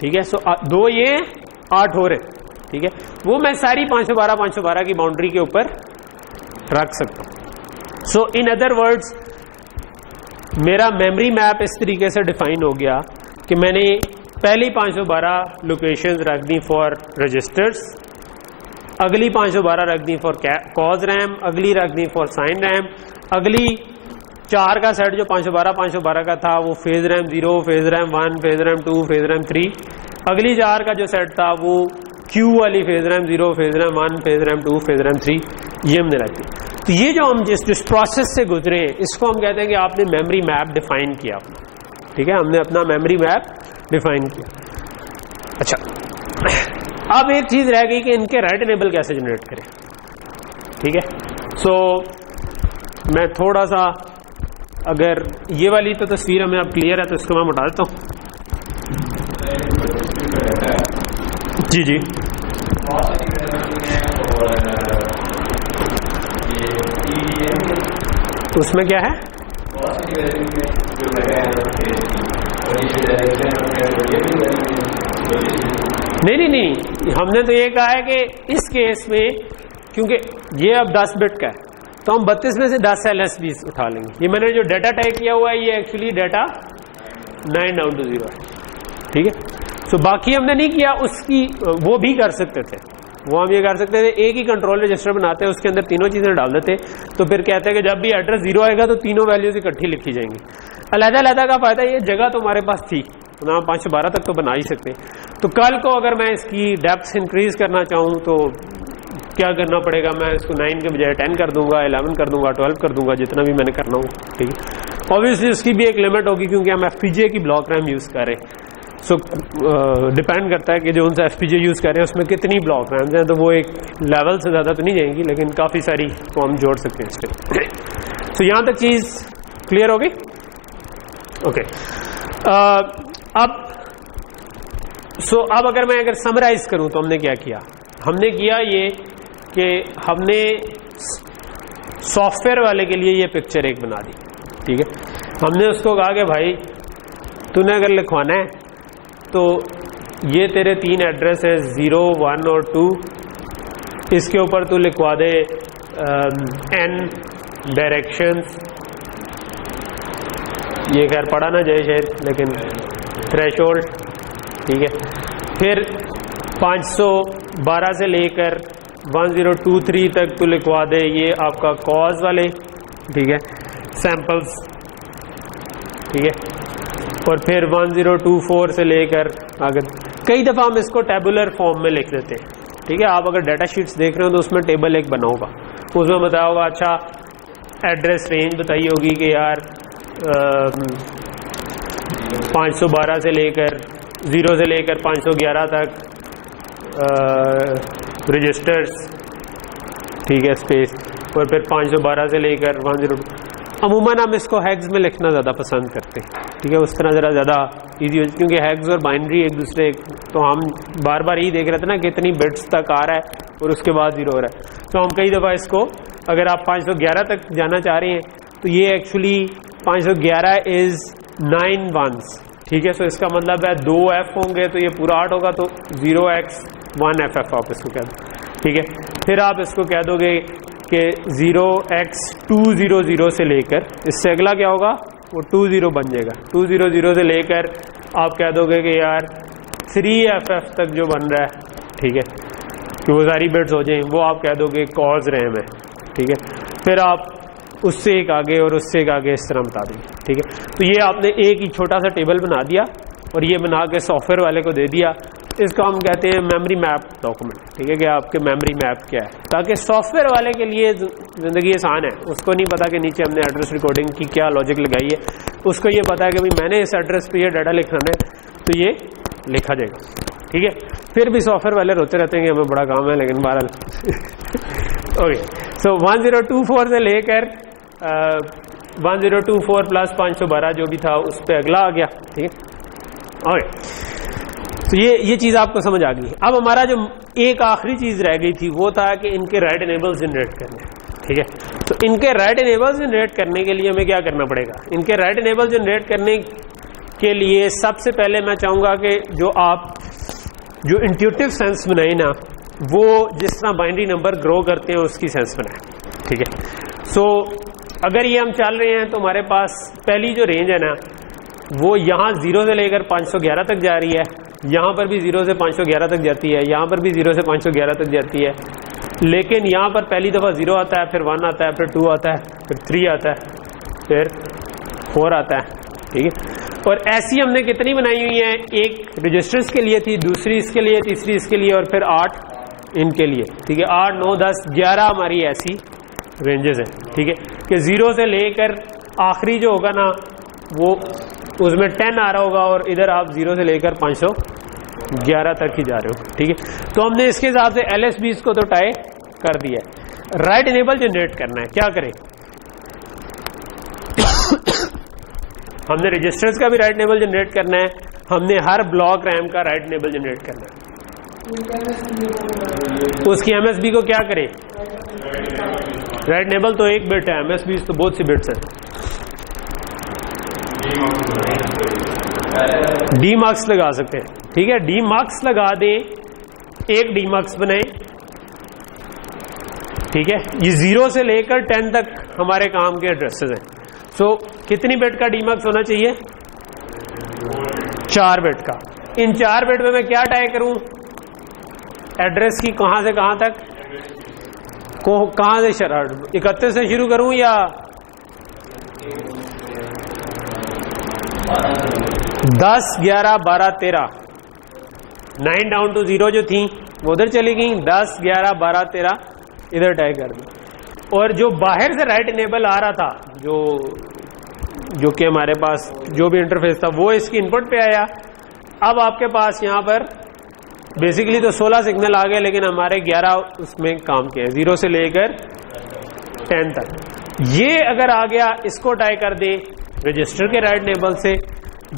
ठीक है। सो 2 ये 8 और है, ठीक है, वो मैं सारी 512 की बाउंड्री के ऊपर रख सकता हूं। सो इन अदर वर्ड्स मेरा मेमोरी मैप इस तरीके से डिफाइन हो गया कि मैंने पहली 512 लोकेशंस रख दी फॉर रजिस्टर्स, अगली 512 रख दी फॉर कॉज रैम, अगली रख दी फॉर साइन रैम, अगली 4 का सेट जो 512 का था वो phase RAM 0, phase RAM 1, phase RAM 2, phase RAM 3, अगली 4 का जो सेट था वो क्यू वाली phase RAM 0, phase RAM 1, phase RAM 2, phase RAM 3, ये हमने रखी। तो ये जो हम जिस प्रोसेस से गुजरे हैं इसको हम कहते हैं कि आपने मेमोरी मैप डिफाइन किया, ठीक है, हमने अपना मेमोरी मैप डिफाइन किया। अच्छा, अब एक चीज रह गई कि इनके राइट इनेबल कैसे जनरेट करें, ठीक है। सो मैं थोड़ा सा, अगर ये वाली तो तस्वीर हमें अब क्लियर है तो इसको मैं उठा देता हूं। जी जी, तो उसमें क्या है, नहीं, हमने तो ये कहा है कि इस केस में क्योंकि ये अब 10 बिट का है तो हम 32 में से 10 LSB उठा लेंगे। ये मैंने जो डाटा टाइप किया हुआ है ये एक्चुअली डाटा 9 डाउन टू 0 है, ठीक है। तो बाकी हमने नहीं किया, उसकी वो भी कर सकते थे, वो हम ये कर सकते थे, एक ही कंट्रोल रजिस्टर बनाते हैं, उसके अंदर तीनों चीजें डाल देते, तो फिर कहते हैं कि जब भी एड्रेस 0 आएगा तो तीनों वैल्यूज इकट्ठी लिखी जाएंगी। अलग-अलग का फायदा ये जगह तो हमारे पास थी, तो हम 512 तक तो बना ही सकते। तो कल को अगर मैं इसकी डेप्थ इंक्रीज करना चाहूँ तो क्या करना पड़ेगा, मैं इसको 9 के बजाय 10 कर दूंगा, 11 कर दूंगा, 12 कर दूंगा, जितना भी मैंने करना हो, ठीक है। ऑब्वियसली उसकी भी एक लिमिट होगी क्योंकि हम FPGA की ब्लॉक रैम यूज कर रहे हैं, सो डिपेंड करता है कि जो उनसे FPGA यूज़ कर रहे हैं उसमें कितनी ब्लॉक रैम्स हैं, तो वो एक लेवल से ज़्यादा तो नहीं जाएंगी, लेकिन काफ़ी सारी को हम जोड़ सकते हैं इसमें। तो यहाँ तक चीज़ क्लियर हो गई? ओके। अब अगर मैं समराइज करूं तो हमने क्या किया? हमने किया ये कि हमने सॉफ्टवेयर वाले के लिए ये पिक्चर एक बना दी, ठीक है। हमने उसको कहा कि भाई तूने अगर लिखवाना है तो ये तेरे 3 एड्रेस है 0, 1 और 2, इसके ऊपर तू लिखवा दे n डायरेक्शंस, ये खैर पढ़ा ना जाए शायद, लेकिन थ्रेशोल्ड, ठीक है। फिर 512 से लेकर 1023 तक तो लिखवा दे ये आपका कॉज वाले, ठीक है, सैंपल्स, ठीक है। और फिर 1024 से लेकर आगे कई दफ़ा हम इसको टेबुलर फॉर्म में लिख देते हैं, ठीक है। आप अगर डाटा शीट्स देख रहे हो तो उसमें टेबल एक बना होगा, उसमें बताया होगा, अच्छा एड्रेस रेंज बताई होगी कि यार 512 से लेकर 0 से लेकर 511 तक रजिस्टर्स, ठीक है, स्पेस, और फिर 512 से लेकर 102। अमूमन हम इसको हैग्स में लिखना ज़्यादा पसंद करते हैं, ठीक है, उस तरह ज़रा ज़्यादा ईजी हो, क्योंकि हैग्स और बाइनरी एक दूसरे, तो हम बार बार यही देख रहे थे ना कितनी बिट्स तक आ रहा है और उसके बाद 0 हो रहा है। तो हम कई दफ़ा इसको, अगर आप 511 तक जाना चाह रहे हैं तो ये एक्चुअली 511 इज़ 9 1s, ठीक है। सो इसका मतलब है 2 F होंगे तो ये पूरा 8 होगा, तो 0x 1 FF आप इसको कह दो, ठीक है। फिर आप इसको कह दोगे कि 0x200 से लेकर, इससे अगला क्या होगा, वो 20 बन जाएगा, 200 से लेकर आप कह दोगे कि यार 3FF तक जो बन रहा है, ठीक है, कि वो सारी बिट्स हो जाएं, वो आप कह दोगे कॉज रैम है, ठीक है। फिर आप उससे एक आगे और उससे एक आगे इस तरह बता देंगे, ठीक है। तो ये आपने एक ही छोटा सा टेबल बना दिया और ये बना के सॉफ्टवेयर वाले को दे दिया। इसको हम कहते हैं मेमोरी मैप डॉक्यूमेंट, ठीक है, कि आपके मेमोरी मैप क्या है, ताकि सॉफ्टवेयर वाले के लिए ज़िंदगी आसान है। उसको नहीं पता कि नीचे हमने एड्रेस रिकॉर्डिंग की क्या लॉजिक लगाई है, उसको ये पता है कि भाई मैंने इस एड्रेस पे ये डाटा लिखना है तो ये लिखा जाएगा, ठीक है। फिर भी सॉफ्टवेयर वाले रोते रहते हैं कि हमें बड़ा काम है, लेकिन बहरहाल ओके। सो 1024 से लेकर 1024 प्लस 512 जो भी था उस पर अगला आ गया, ठीक है। ओके, तो ये चीज़ आपको समझ आ गई। अब हमारा जो एक आखिरी चीज़ रह गई थी वो था कि इनके राइट इनेबल्स जनरेट करने, ठीक है। तो इनके राइट इनेबल्स जनरेट करने के लिए हमें क्या करना पड़ेगा? इनके राइट इनेबल जनरेट करने के लिए सबसे पहले मैं चाहूँगा कि जो इंट्यूटिव सेंस बनाए ना, वो जिस तरह बाइनरी नंबर ग्रो करते हैं उसकी सेंस बनाए, ठीक है। सो अगर ये हम चल रहे हैं तो हमारे पास पहली जो रेंज है ना वो यहाँ 0 से लेकर 511 तक जा रही है, यहाँ पर भी 0 से 511 तक जाती है, यहाँ पर भी 0 से 511 तक जाती है, लेकिन यहाँ पर पहली दफ़ा 0 आता है, फिर 1 आता है, फिर 2 आता है, फिर 3 आता है, फिर 4 आता है, ठीक है। और ऐसी हमने कितनी बनाई हुई है? एक रजिस्टर्स के लिए थी, दूसरी इसके लिए, तीसरी इसके लिए, और फिर 8 इनके लिए, ठीक है। 8 9 10 11 हमारी ऐसी रेंजेस हैं, ठीक है, कि 0 से लेकर आखिरी जो होगा ना वो उसमें 10 आ रहा होगा, और इधर आप 0 से लेकर 511 तक ही जा रहे हो, ठीक है। तो हमने इसके हिसाब से LSBs को तो टाई कर दिया है। राइट इनेबल जनरेट करना है, क्या करें? हमने रजिस्टर्स का भी राइट इनेबल जनरेट करना है, हमने हर ब्लॉक रैम का राइट इनेबल जनरेट करना है। उसकी MSB को क्या करें? राइट इनेबल तो 1 बिट है, MSBs तो बहुत सी बिट्स हैं। डीमक्स लगा सकते हैं, ठीक है, डीमक्स लगा दें, एक डीमक्स बनाए, ठीक है। ये 0 से लेकर 10 तक हमारे काम के एड्रेसेस हैं। सो कितनी बिट का डीमक्स होना चाहिए? 4 बिट का। इन 4 बिट में मैं क्या टाई करूं? एड्रेस की कहां से कहां तक, कहां से 31 से शुरू करूं या 10 11 12 13, 9 डाउन टू 0 जो थी वो उधर चली गई, 10 11 12 13 इधर टाइप कर दी। और जो बाहर से राइट इनेबल आ रहा था, जो कि हमारे पास जो भी इंटरफेस था वो इसकी इनपुट पे आया, अब आपके पास यहाँ पर बेसिकली तो 16 सिग्नल आ गए, लेकिन हमारे 11 उसमें काम किया है, 0 से लेकर 10 तक। ये अगर आ गया, इसको टाई कर दे रजिस्टर के राइट नेबल से,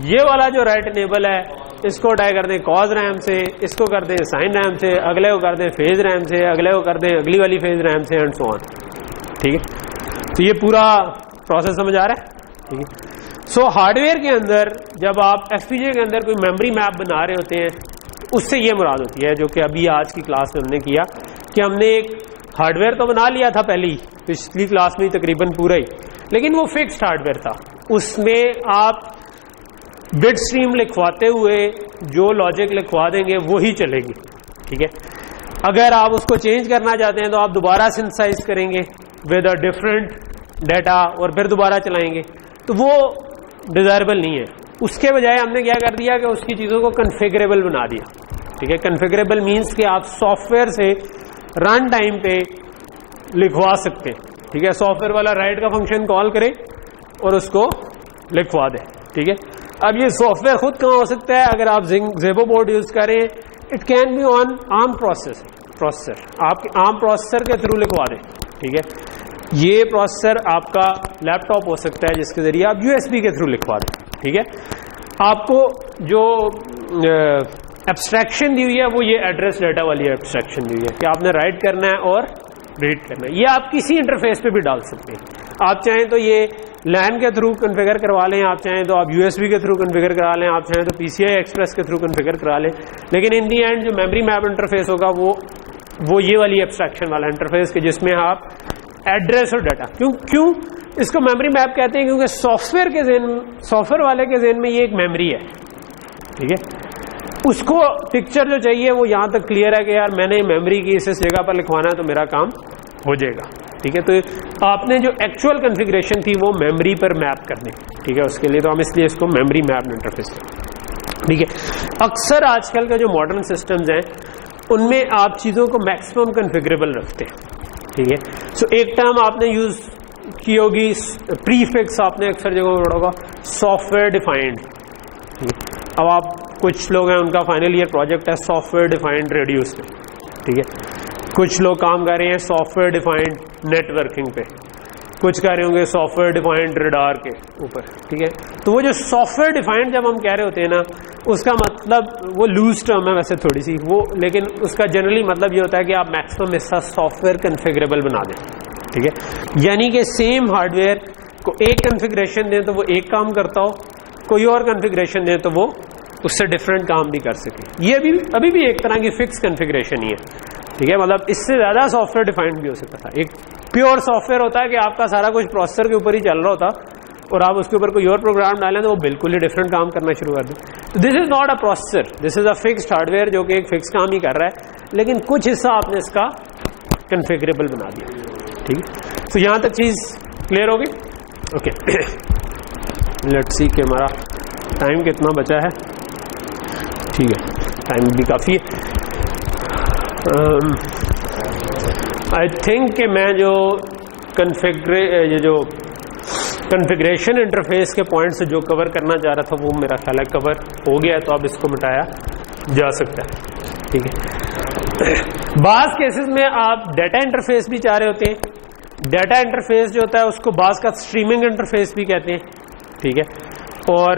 ये वाला जो राइट नेबल है इसको टाई कर दें कॉज रैम से, इसको कर दें साइन रैम से, अगले को कर दें फेज रैम से, अगले को कर दें अगली वाली फेज रैम से, एंड सो ऑन। ठीक है, तो ये पूरा प्रोसेस समझ आ रहा है? ठीक है। सो हार्डवेयर के अंदर जब आप एफपीजीए के अंदर कोई मेमोरी मैप बना रहे होते हैं, उससे ये मुराद होती है, जो कि अभी आज की क्लास में हमने किया, कि हमने एक हार्डवेयर तो बना लिया था पहली पिछली क्लास में तकरीबन पूरा ही, लेकिन वो फिक्स्ड हार्डवेयर था। उसमें आप बिट स्ट्रीम लिखवाते हुए जो लॉजिक लिखवा देंगे वो ही चलेगी। ठीक है, अगर आप उसको चेंज करना चाहते हैं तो आप दोबारा सिंथेसाइज करेंगे विद अ डिफरेंट डाटा और फिर दोबारा चलाएंगे, तो वो डिजायरेबल नहीं है। उसके बजाय हमने क्या कर दिया कि उसकी चीजों को कन्फिगरेबल बना दिया। ठीक है, कन्फिगरेबल मीन्स कि आप सॉफ्टवेयर से रन टाइम पे लिखवा सकते हैं। ठीक है, सॉफ्टवेयर वाला राइट का फंक्शन कॉल करे और उसको लिखवा दे। ठीक है, अब ये सॉफ्टवेयर खुद कहाँ हो सकता है? अगर आप ज़ेबो बोर्ड यूज करें, it can be on arm processor, आप आर्म प्रोसेसर के थ्रू लिखवा दें। ठीक है, ये प्रोसेसर आपका लैपटॉप हो सकता है जिसके जरिए आप यूएसबी के थ्रू लिखवा दें। ठीक है, आपको जो एब्स्ट्रैक्शन दी हुई है वो ये एड्रेस डाटा वाली एब्स्ट्रैक्शन दी हुई है कि आपने राइट करना है और रीड करना है। ये आप किसी इंटरफेस पे भी डाल सकते हैं। आप चाहें तो ये लैन के थ्रू कन्फिगर करवा लें, आप चाहें तो आप यूएसबी के थ्रू कन्फिगर करा लें, आप चाहें तो पीसीआई एक्सप्रेस के थ्रू कन्फिगर करा लें, लेकिन इन दी एंड जो मेमोरी मैप इंटरफेस होगा वो ये वाली एब्स्ट्रैक्शन वाला इंटरफेस के जिसमें आप एड्रेस और डाटा क्यों इसको मेमोरी मैप कहते हैं? क्योंकि सॉफ्टवेयर वाले के ज़हन में ये एक मेमोरी है। ठीक है, उसको पिक्चर जो चाहिए वो यहां तक क्लियर है कि यार मैंने मेमोरी की इस जगह पर लिखवाना है तो मेरा काम हो जाएगा। ठीक है, तो आपने जो एक्चुअल कॉन्फ़िगरेशन थी वो मेमोरी पर मैप करनी। ठीक है, उसके लिए तो हम इसलिए इसको मेमोरी मैप इंटरफेस। ठीक है, अक्सर आजकल के जो मॉडर्न सिस्टम्स हैं उनमें आप चीज़ों को मैक्सिमम कॉन्फ़िगरेबल रखते हैं। ठीक है, सो एक टर्म आपने यूज की होगी, प्रीफिक्स आपने अक्सर जगह पढ़ा होगा, सॉफ्टवेयर डिफाइंड। अब आप कुछ लोग हैं उनका फाइनल ईयर प्रोजेक्ट है सॉफ्टवेयर डिफाइंड रेडियोस पे। ठीक है, कुछ लोग काम कर रहे हैं सॉफ्टवेयर डिफाइंड नेटवर्किंग पे, कुछ कर रहे होंगे सॉफ्टवेयर डिफाइंड रडार के ऊपर। ठीक है, तो वो जो सॉफ्टवेयर डिफाइंड जब हम कह रहे होते हैं ना, उसका मतलब वो लूज टर्म है वैसे थोड़ी सी वो, लेकिन उसका जनरली मतलब ये होता है कि आप मैक्सिमम हिस्सा सॉफ्टवेयर कन्फिगरेबल बना दें। ठीक है, यानी कि सेम हार्डवेयर को एक कन्फिगरेशन दें तो वो एक काम करता हो, कोई और कन्फिगरेशन दें तो वो उससे डिफरेंट काम भी कर सके। ये अभी भी एक तरह की फिक्स कन्फिगरेशन ही है। ठीक है, मतलब इससे ज्यादा सॉफ्टवेयर डिफाइंड भी हो सकता था। एक प्योर सॉफ्टवेयर होता है कि आपका सारा कुछ प्रोसेसर के ऊपर ही चल रहा होता और आप उसके ऊपर कोई और प्रोग्राम डालें तो वो बिल्कुल ही डिफरेंट काम करना शुरू कर दें। This is not a processor, this is a fixed hardware जो कि एक फिक्स काम ही कर रहा है, लेकिन कुछ हिस्सा आपने इसका कन्फिगरेबल बना दिया। ठीक है, तो यहां तक चीज क्लियर होगी? ओके, लेट्स सी कि हमारा टाइम कितना बचा है। ठीक है, टाइम भी काफी है। आई थिंक कि मैं जो कन्फिगरेशन इंटरफेस के पॉइंट से जो कवर करना चाह रहा था वो मेरा ख्याल है कवर हो गया है, तो अब इसको मिटाया जा सकता है। ठीक है, बास केसेस में आप डाटा इंटरफेस भी चाह रहे होते हैं। डाटा इंटरफेस जो होता है उसको बास का स्ट्रीमिंग इंटरफेस भी कहते हैं। ठीक है, और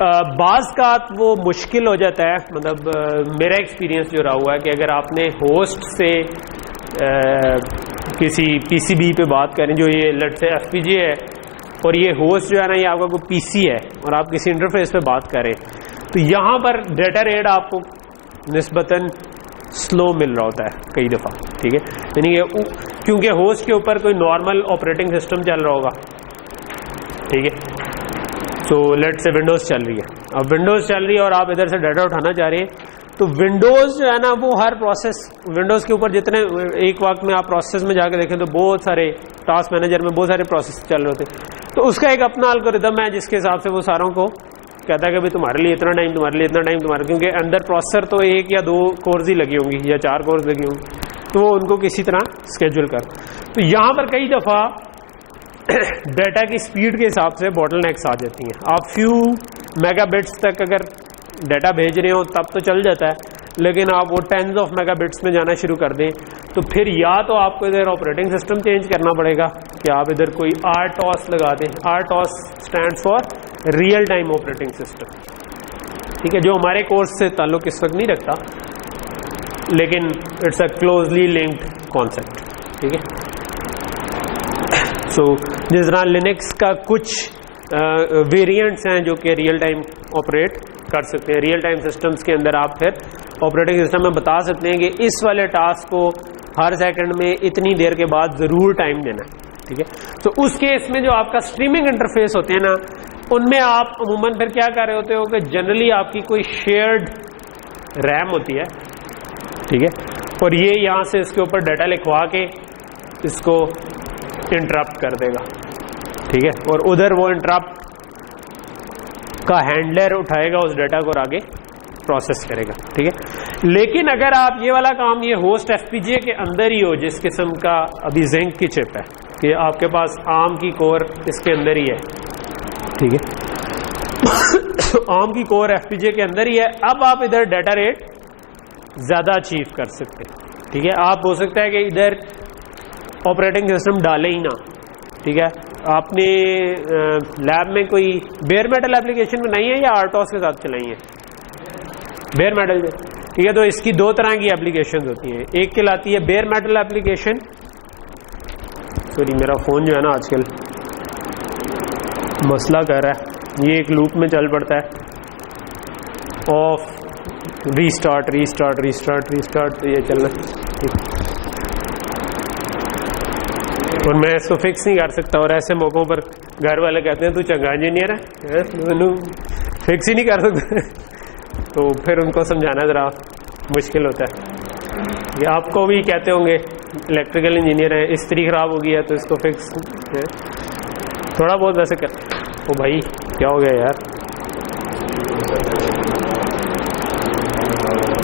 बाज का वो मुश्किल हो जाता है, मतलब मेरा एक्सपीरियंस जो रहा हुआ है कि अगर आपने होस्ट से किसी पीसीबी पे बात करें, जो ये लेट से एफपीजीए है, और ये होस्ट जो है ना ये आपका कोई पीसी है और आप किसी इंटरफेस पे बात करें, तो यहाँ पर डाटा रेट आपको निस्बतन स्लो मिल रहा होता है कई दफ़ा। ठीक है, यानी कि क्योंकि होस्ट के ऊपर कोई नॉर्मल ऑपरेटिंग सिस्टम चल रहा होगा। ठीक है, तो लेट से विंडोज चल रही है, अब विंडोज चल रही है और आप इधर से डाटा उठाना चाह रहे हैं, तो विंडोज जो है ना वो हर प्रोसेस विंडोज के ऊपर जितने एक वक्त में आप प्रोसेस में जाके देखें तो बहुत सारे टास्क मैनेजर में बहुत सारे प्रोसेस चल रहे होते हैं, तो उसका एक अपना एल्गोरिथम है जिसके हिसाब से वो सारों को कहता है कि भाई तुम्हारे लिए इतना टाइम, तुम्हारे लिए इतना टाइम, तुम्हारे, क्योंकि अंदर प्रोसेसर तो 1 या 2 कोर्स ही लगी होंगी या 4 कोर्स लगी होंगी, तो वो उनको किसी तरह स्केड्यूल कर। तो यहाँ पर कई दफ़ा डाटा की स्पीड के हिसाब से बॉटलनेक्स आ जाती हैं। आप फ्यू मेगाबिट्स तक अगर डाटा भेज रहे हो तब तो चल जाता है, लेकिन आप वो टेंस ऑफ मेगाबिट्स में जाना शुरू कर दें तो फिर या तो आपको इधर ऑपरेटिंग सिस्टम चेंज करना पड़ेगा कि आप इधर कोई RTOS लगा दें। RTOS stands for real time operating system, ठीक है, जो हमारे कोर्स से ताल्लुक इस वक्त नहीं रखता, लेकिन it's a closely linked concept, ठीक है। सो जिस तरह लिनक्स का कुछ वेरिएंट्स हैं जो कि रियल टाइम ऑपरेट कर सकते हैं, रियल टाइम सिस्टम्स के अंदर आप फिर ऑपरेटिंग सिस्टम में बता सकते हैं कि इस वाले टास्क को हर सेकंड में इतनी देर के बाद ज़रूर टाइम देना है, ठीक है। तो उस केस में जो आपका स्ट्रीमिंग इंटरफेस होते हैं ना, उनमें आप अमूमन फिर क्या कर रहे होते हो कि जनरली आपकी कोई शेयर्ड रैम होती है, ठीक है, और ये यहाँ से इसके ऊपर डाटा लिखवा के इसको इंटरप्ट कर देगा, ठीक है, और उधर वो इंटरप्ट का हैंडलर उठाएगा उस डाटा को और आगे प्रोसेस करेगा, ठीक है। लेकिन अगर आप ये वाला काम ये होस्ट FPGA के अंदर ही हो, जिस किस्म का अभी जिंक की चिप है कि आपके पास आर्म की कोर इसके अंदर ही है, ठीक है, आर्म की कोर FPGA के अंदर ही है, अब आप इधर डाटा रेट ज्यादा अचीव कर सकते हैं, ठीक है। आप हो सकता है कि इधर ऑपरेटिंग सिस्टम डाले ही ना, ठीक है, आपने लैब में कोई बेयर मेटल एप्लीकेशन बनाई है या RTOS के साथ चलाई है? बेयर मेटल, ठीक है। तो इसकी दो तरह की एप्लीकेशन होती हैं, एक कहलाती है बेयर मेटल एप्लीकेशन, सॉरी मेरा फोन जो है ना आजकल मसला कर रहा है, ये एक लूप में चल पड़ता है, of restart restart restart restart, तो ये चलना, ठीक, और मैं इसको फिक्स नहीं कर सकता, और ऐसे मौकों पर घर वाले कहते हैं तू चंगा इंजीनियर है, फिक्स ही नहीं कर सकता तो फिर उनको समझाना ज़रा मुश्किल होता है। ये आपको भी कहते होंगे इलेक्ट्रिकल इंजीनियर है, इस्त्री खराब हो गई है तो इसको फिक्स है, थोड़ा बहुत वैसे कर। ओ भाई क्या हो गया यार,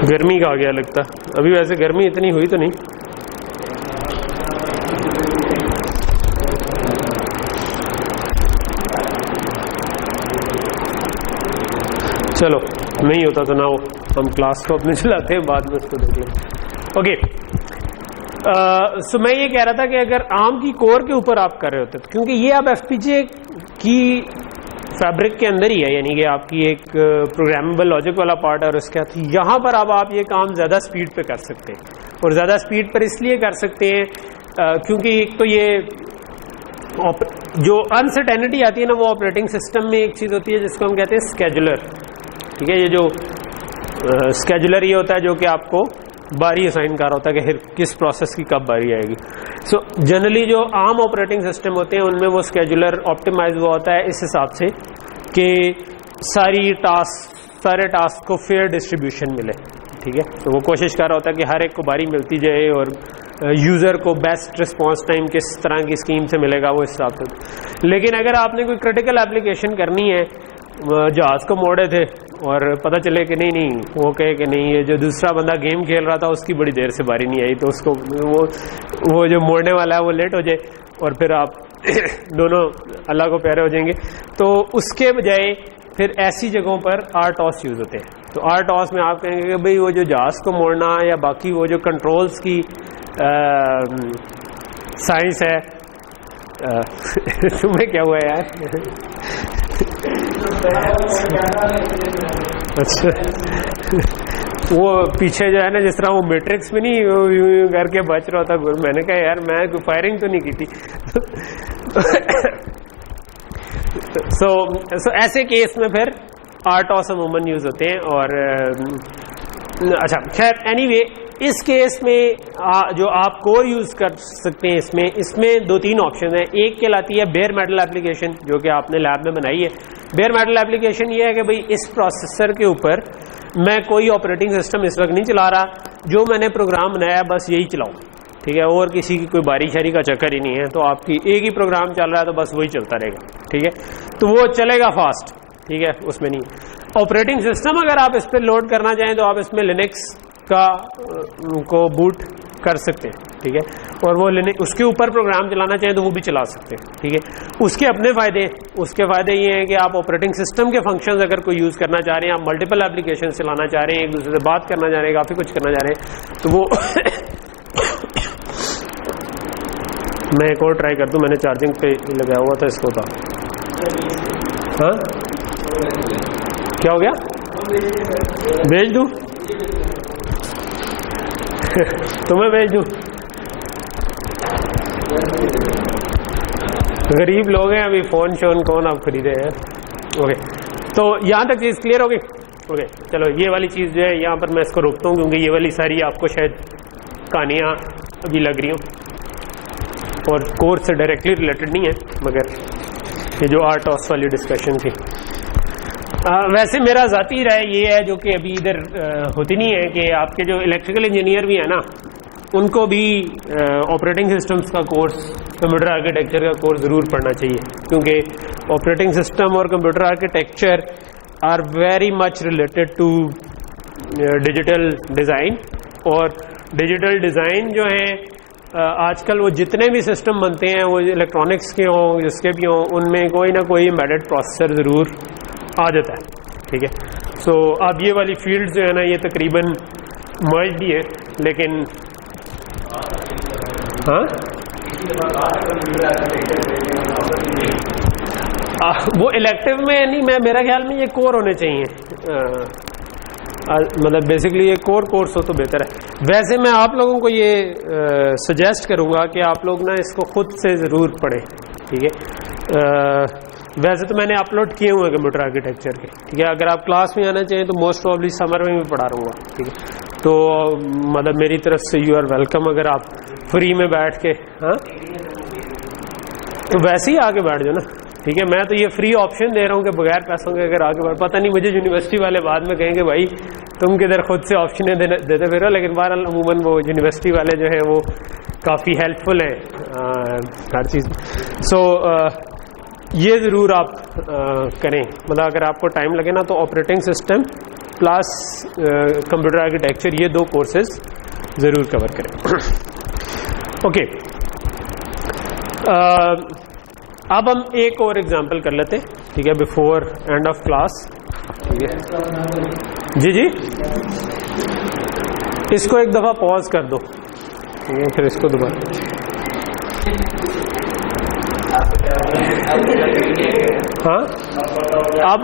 गर्मी का आ गया लगता, अभी वैसे गर्मी इतनी हुई तो नहीं। चलो नहीं होता तो ना हो, हम क्लास को अपने चलाते हैं, बाद में उसको देख लें। ओके, सो मैं ये कह रहा था कि अगर आर्म की कोर के ऊपर आप कर रहे होते तो, क्योंकि ये अब FPGA की फैब्रिक के अंदर ही है, यानी कि आपकी एक प्रोग्रामेबल लॉजिक वाला पार्ट है, और उसके साथ यहाँ पर अब आप ये काम ज़्यादा स्पीड पे कर सकते हैं, और ज़्यादा स्पीड पर इसलिए कर सकते हैं क्योंकि एक तो ये जो अनसर्टेनिटी आती है ना, वो ऑपरेटिंग सिस्टम में एक चीज़ होती है जिसको हम कहते हैं स्केजुलर, ठीक है। ये जो स्केजुलर ये होता है जो कि आपको बारी असाइन कर रहा होता है कि किस प्रोसेस की कब बारी आएगी। सो जनरली जो आम ऑपरेटिंग सिस्टम होते हैं उनमें वो स्केजुलर ऑप्टिमाइज हुआ होता है इस हिसाब से कि सारे टास्क को फेयर डिस्ट्रीब्यूशन मिले, ठीक है। तो वो कोशिश कर रहा होता है कि हर एक को बारी मिलती जाए और यूज़र को बेस्ट रिस्पॉन्स टाइम किस तरह की स्कीम से मिलेगा वो हिसाब से। लेकिन अगर आपने कोई क्रिटिकल एप्लीकेशन करनी है, जहाज को मोड़े थे और पता चले कि नहीं वो कहे कि नहीं, ये जो दूसरा बंदा गेम खेल रहा था उसकी बड़ी देर से बारी नहीं आई, तो उसको वो जो मोड़ने वाला है वो लेट हो जाए और फिर आप दोनों अल्लाह को प्यारे हो जाएंगे। तो उसके बजाय फिर ऐसी जगहों पर RTOS यूज़ होते हैं। तो RTOS में आप कहेंगे कि भाई वो जो जहाज को मोड़ना या बाकी वो जो कंट्रोल्स की साइंस है तुम्हें क्या हुआ यार अच्छा वो पीछे जो है ना, जिस तरह वो मैट्रिक्स में नहीं यूं करके बच रहा था, मैंने कहा यार मैं फायरिंग तो नहीं की थी सो ऐसे केस में फिर RTOS अमूमन यूज होते हैं। और अच्छा खैर एनीवे, इस केस में जो आप कोर यूज कर सकते हैं इसमें दो तीन ऑप्शन है। एक कहलाती है बेयर मेटल एप्लीकेशन, जो कि आपने लैब में बनाई है। बेयर मेटल एप्लीकेशन ये है कि भाई इस प्रोसेसर के ऊपर मैं कोई ऑपरेटिंग सिस्टम इस वक्त नहीं चला रहा, जो मैंने प्रोग्राम बनाया बस यही चलाऊं, ठीक है, और किसी की कोई बारी शारी का चक्कर ही नहीं है। तो आपकी एक ही प्रोग्राम चल रहा है तो बस वही चलता रहेगा, ठीक है, तो वो चलेगा फास्ट, ठीक है, उसमें नहीं। ऑपरेटिंग सिस्टम अगर आप इस पर लोड करना चाहें तो आप इसमें लिनक्स को बूट कर सकते हैं, ठीक है, और वो लेने उसके ऊपर प्रोग्राम चलाना चाहें तो वो भी चला सकते हैं, ठीक है। उसके अपने फायदे, उसके फायदे ये हैं कि आप ऑपरेटिंग सिस्टम के फंक्शंस अगर कोई यूज़ करना चाह रहे हैं, आप मल्टीपल एप्लीकेशन चलाना चाह रहे हैं, एक दूसरे से बात करना चाह रहे हैं, काफ़ी कुछ करना चाह रहे हैं, तो वो मैं एक और ट्राई कर दूं, मैंने चार्जिंग पे लगाया हुआ था इसको था। हाँ क्या हो गया, भेज दूं तुम्हें भेज दूं, गरीब लोग हैं अभी, फोन शोन कौन आप खरीदे हैं। ओके, तो यहाँ तक चीज़ क्लियर होगी। ओके चलो, ये वाली चीज़ जो है यहाँ पर मैं इसको रोकता हूँ, क्योंकि ये वाली सारी आपको शायद कहानियाँ अभी लग रही हों और कोर्स से डायरेक्टली रिलेटेड नहीं है, मगर ये जो आर्ट ऑफ वाली डिस्कशन थी। वैसे मेरा ज़ाती राय ये है, जो कि अभी इधर होती नहीं है, कि आपके जो इलेक्ट्रिकल इंजीनियर भी है ना, उनको भी ऑपरेटिंग सिस्टम्स का कोर्स, कंप्यूटर आर्किटेक्चर का कोर्स ज़रूर पढ़ना चाहिए, क्योंकि ऑपरेटिंग सिस्टम और computer architecture are very much related to digital design. और डिजिटल डिज़ाइन जो है आजकल वो जितने भी सिस्टम बनते हैं, वो इलेक्ट्रॉनिक्स के हों, जिसके भी हों, उनमें कोई ना कोई एम्बेडेड प्रोसेसर ज़रूर आ जाता है, ठीक है। सो अब ये वाली फील्ड जो है ना, ये तकरीबन मर्ज ही है, लेकिन हाँ वो इलेक्टिव में नहीं, मेरा ख्याल में ये कोर होने चाहिए, मतलब बेसिकली ये कोर कोर्स हो तो बेहतर है। वैसे मैं आप लोगों को ये सजेस्ट करूंगा कि आप लोग ना इसको खुद से ज़रूर पढ़ें, ठीक है। वैसे तो मैंने अपलोड किए हुए हैं कंप्यूटर आर्किटेक्चर के, ठीक है। अगर आप क्लास में आना चाहिए तो मोस्ट प्रॉब्ली समर में भी पढ़ा रहूँगा, ठीक है। तो मतलब मेरी तरफ से यू आर वेलकम, अगर आप फ्री में बैठ के, हाँ तो वैसे ही आगे बैठ जाओ ना, ठीक है। मैं तो ये फ्री ऑप्शन दे रहा हूँ कि बगैर पैसों के अगर आगे बढ़, पता नहीं मुझे यूनिवर्सिटी वाले बाद में कहेंगे भाई तुम किधर खुद से ऑप्शन देते फिर हो, लेकिन बहरहाल अमूमन वो यूनिवर्सिटी वाले जो हैं वो काफ़ी हेल्पफुल है हर चीज़। सो ये ज़रूर आप करें, मतलब अगर आपको टाइम लगे ना तो operating system plus computer architecture, ये 2 कोर्सेज ज़रूर कवर करें। ओके, अब हम एक और एग्जांपल कर लेते हैं, ठीक है, बिफोर एंड ऑफ क्लास, ठीक है। जी जी, इसको एक दफ़ा पॉज कर दो, ठीक है, फिर इसको दोबारा। हाँ, आप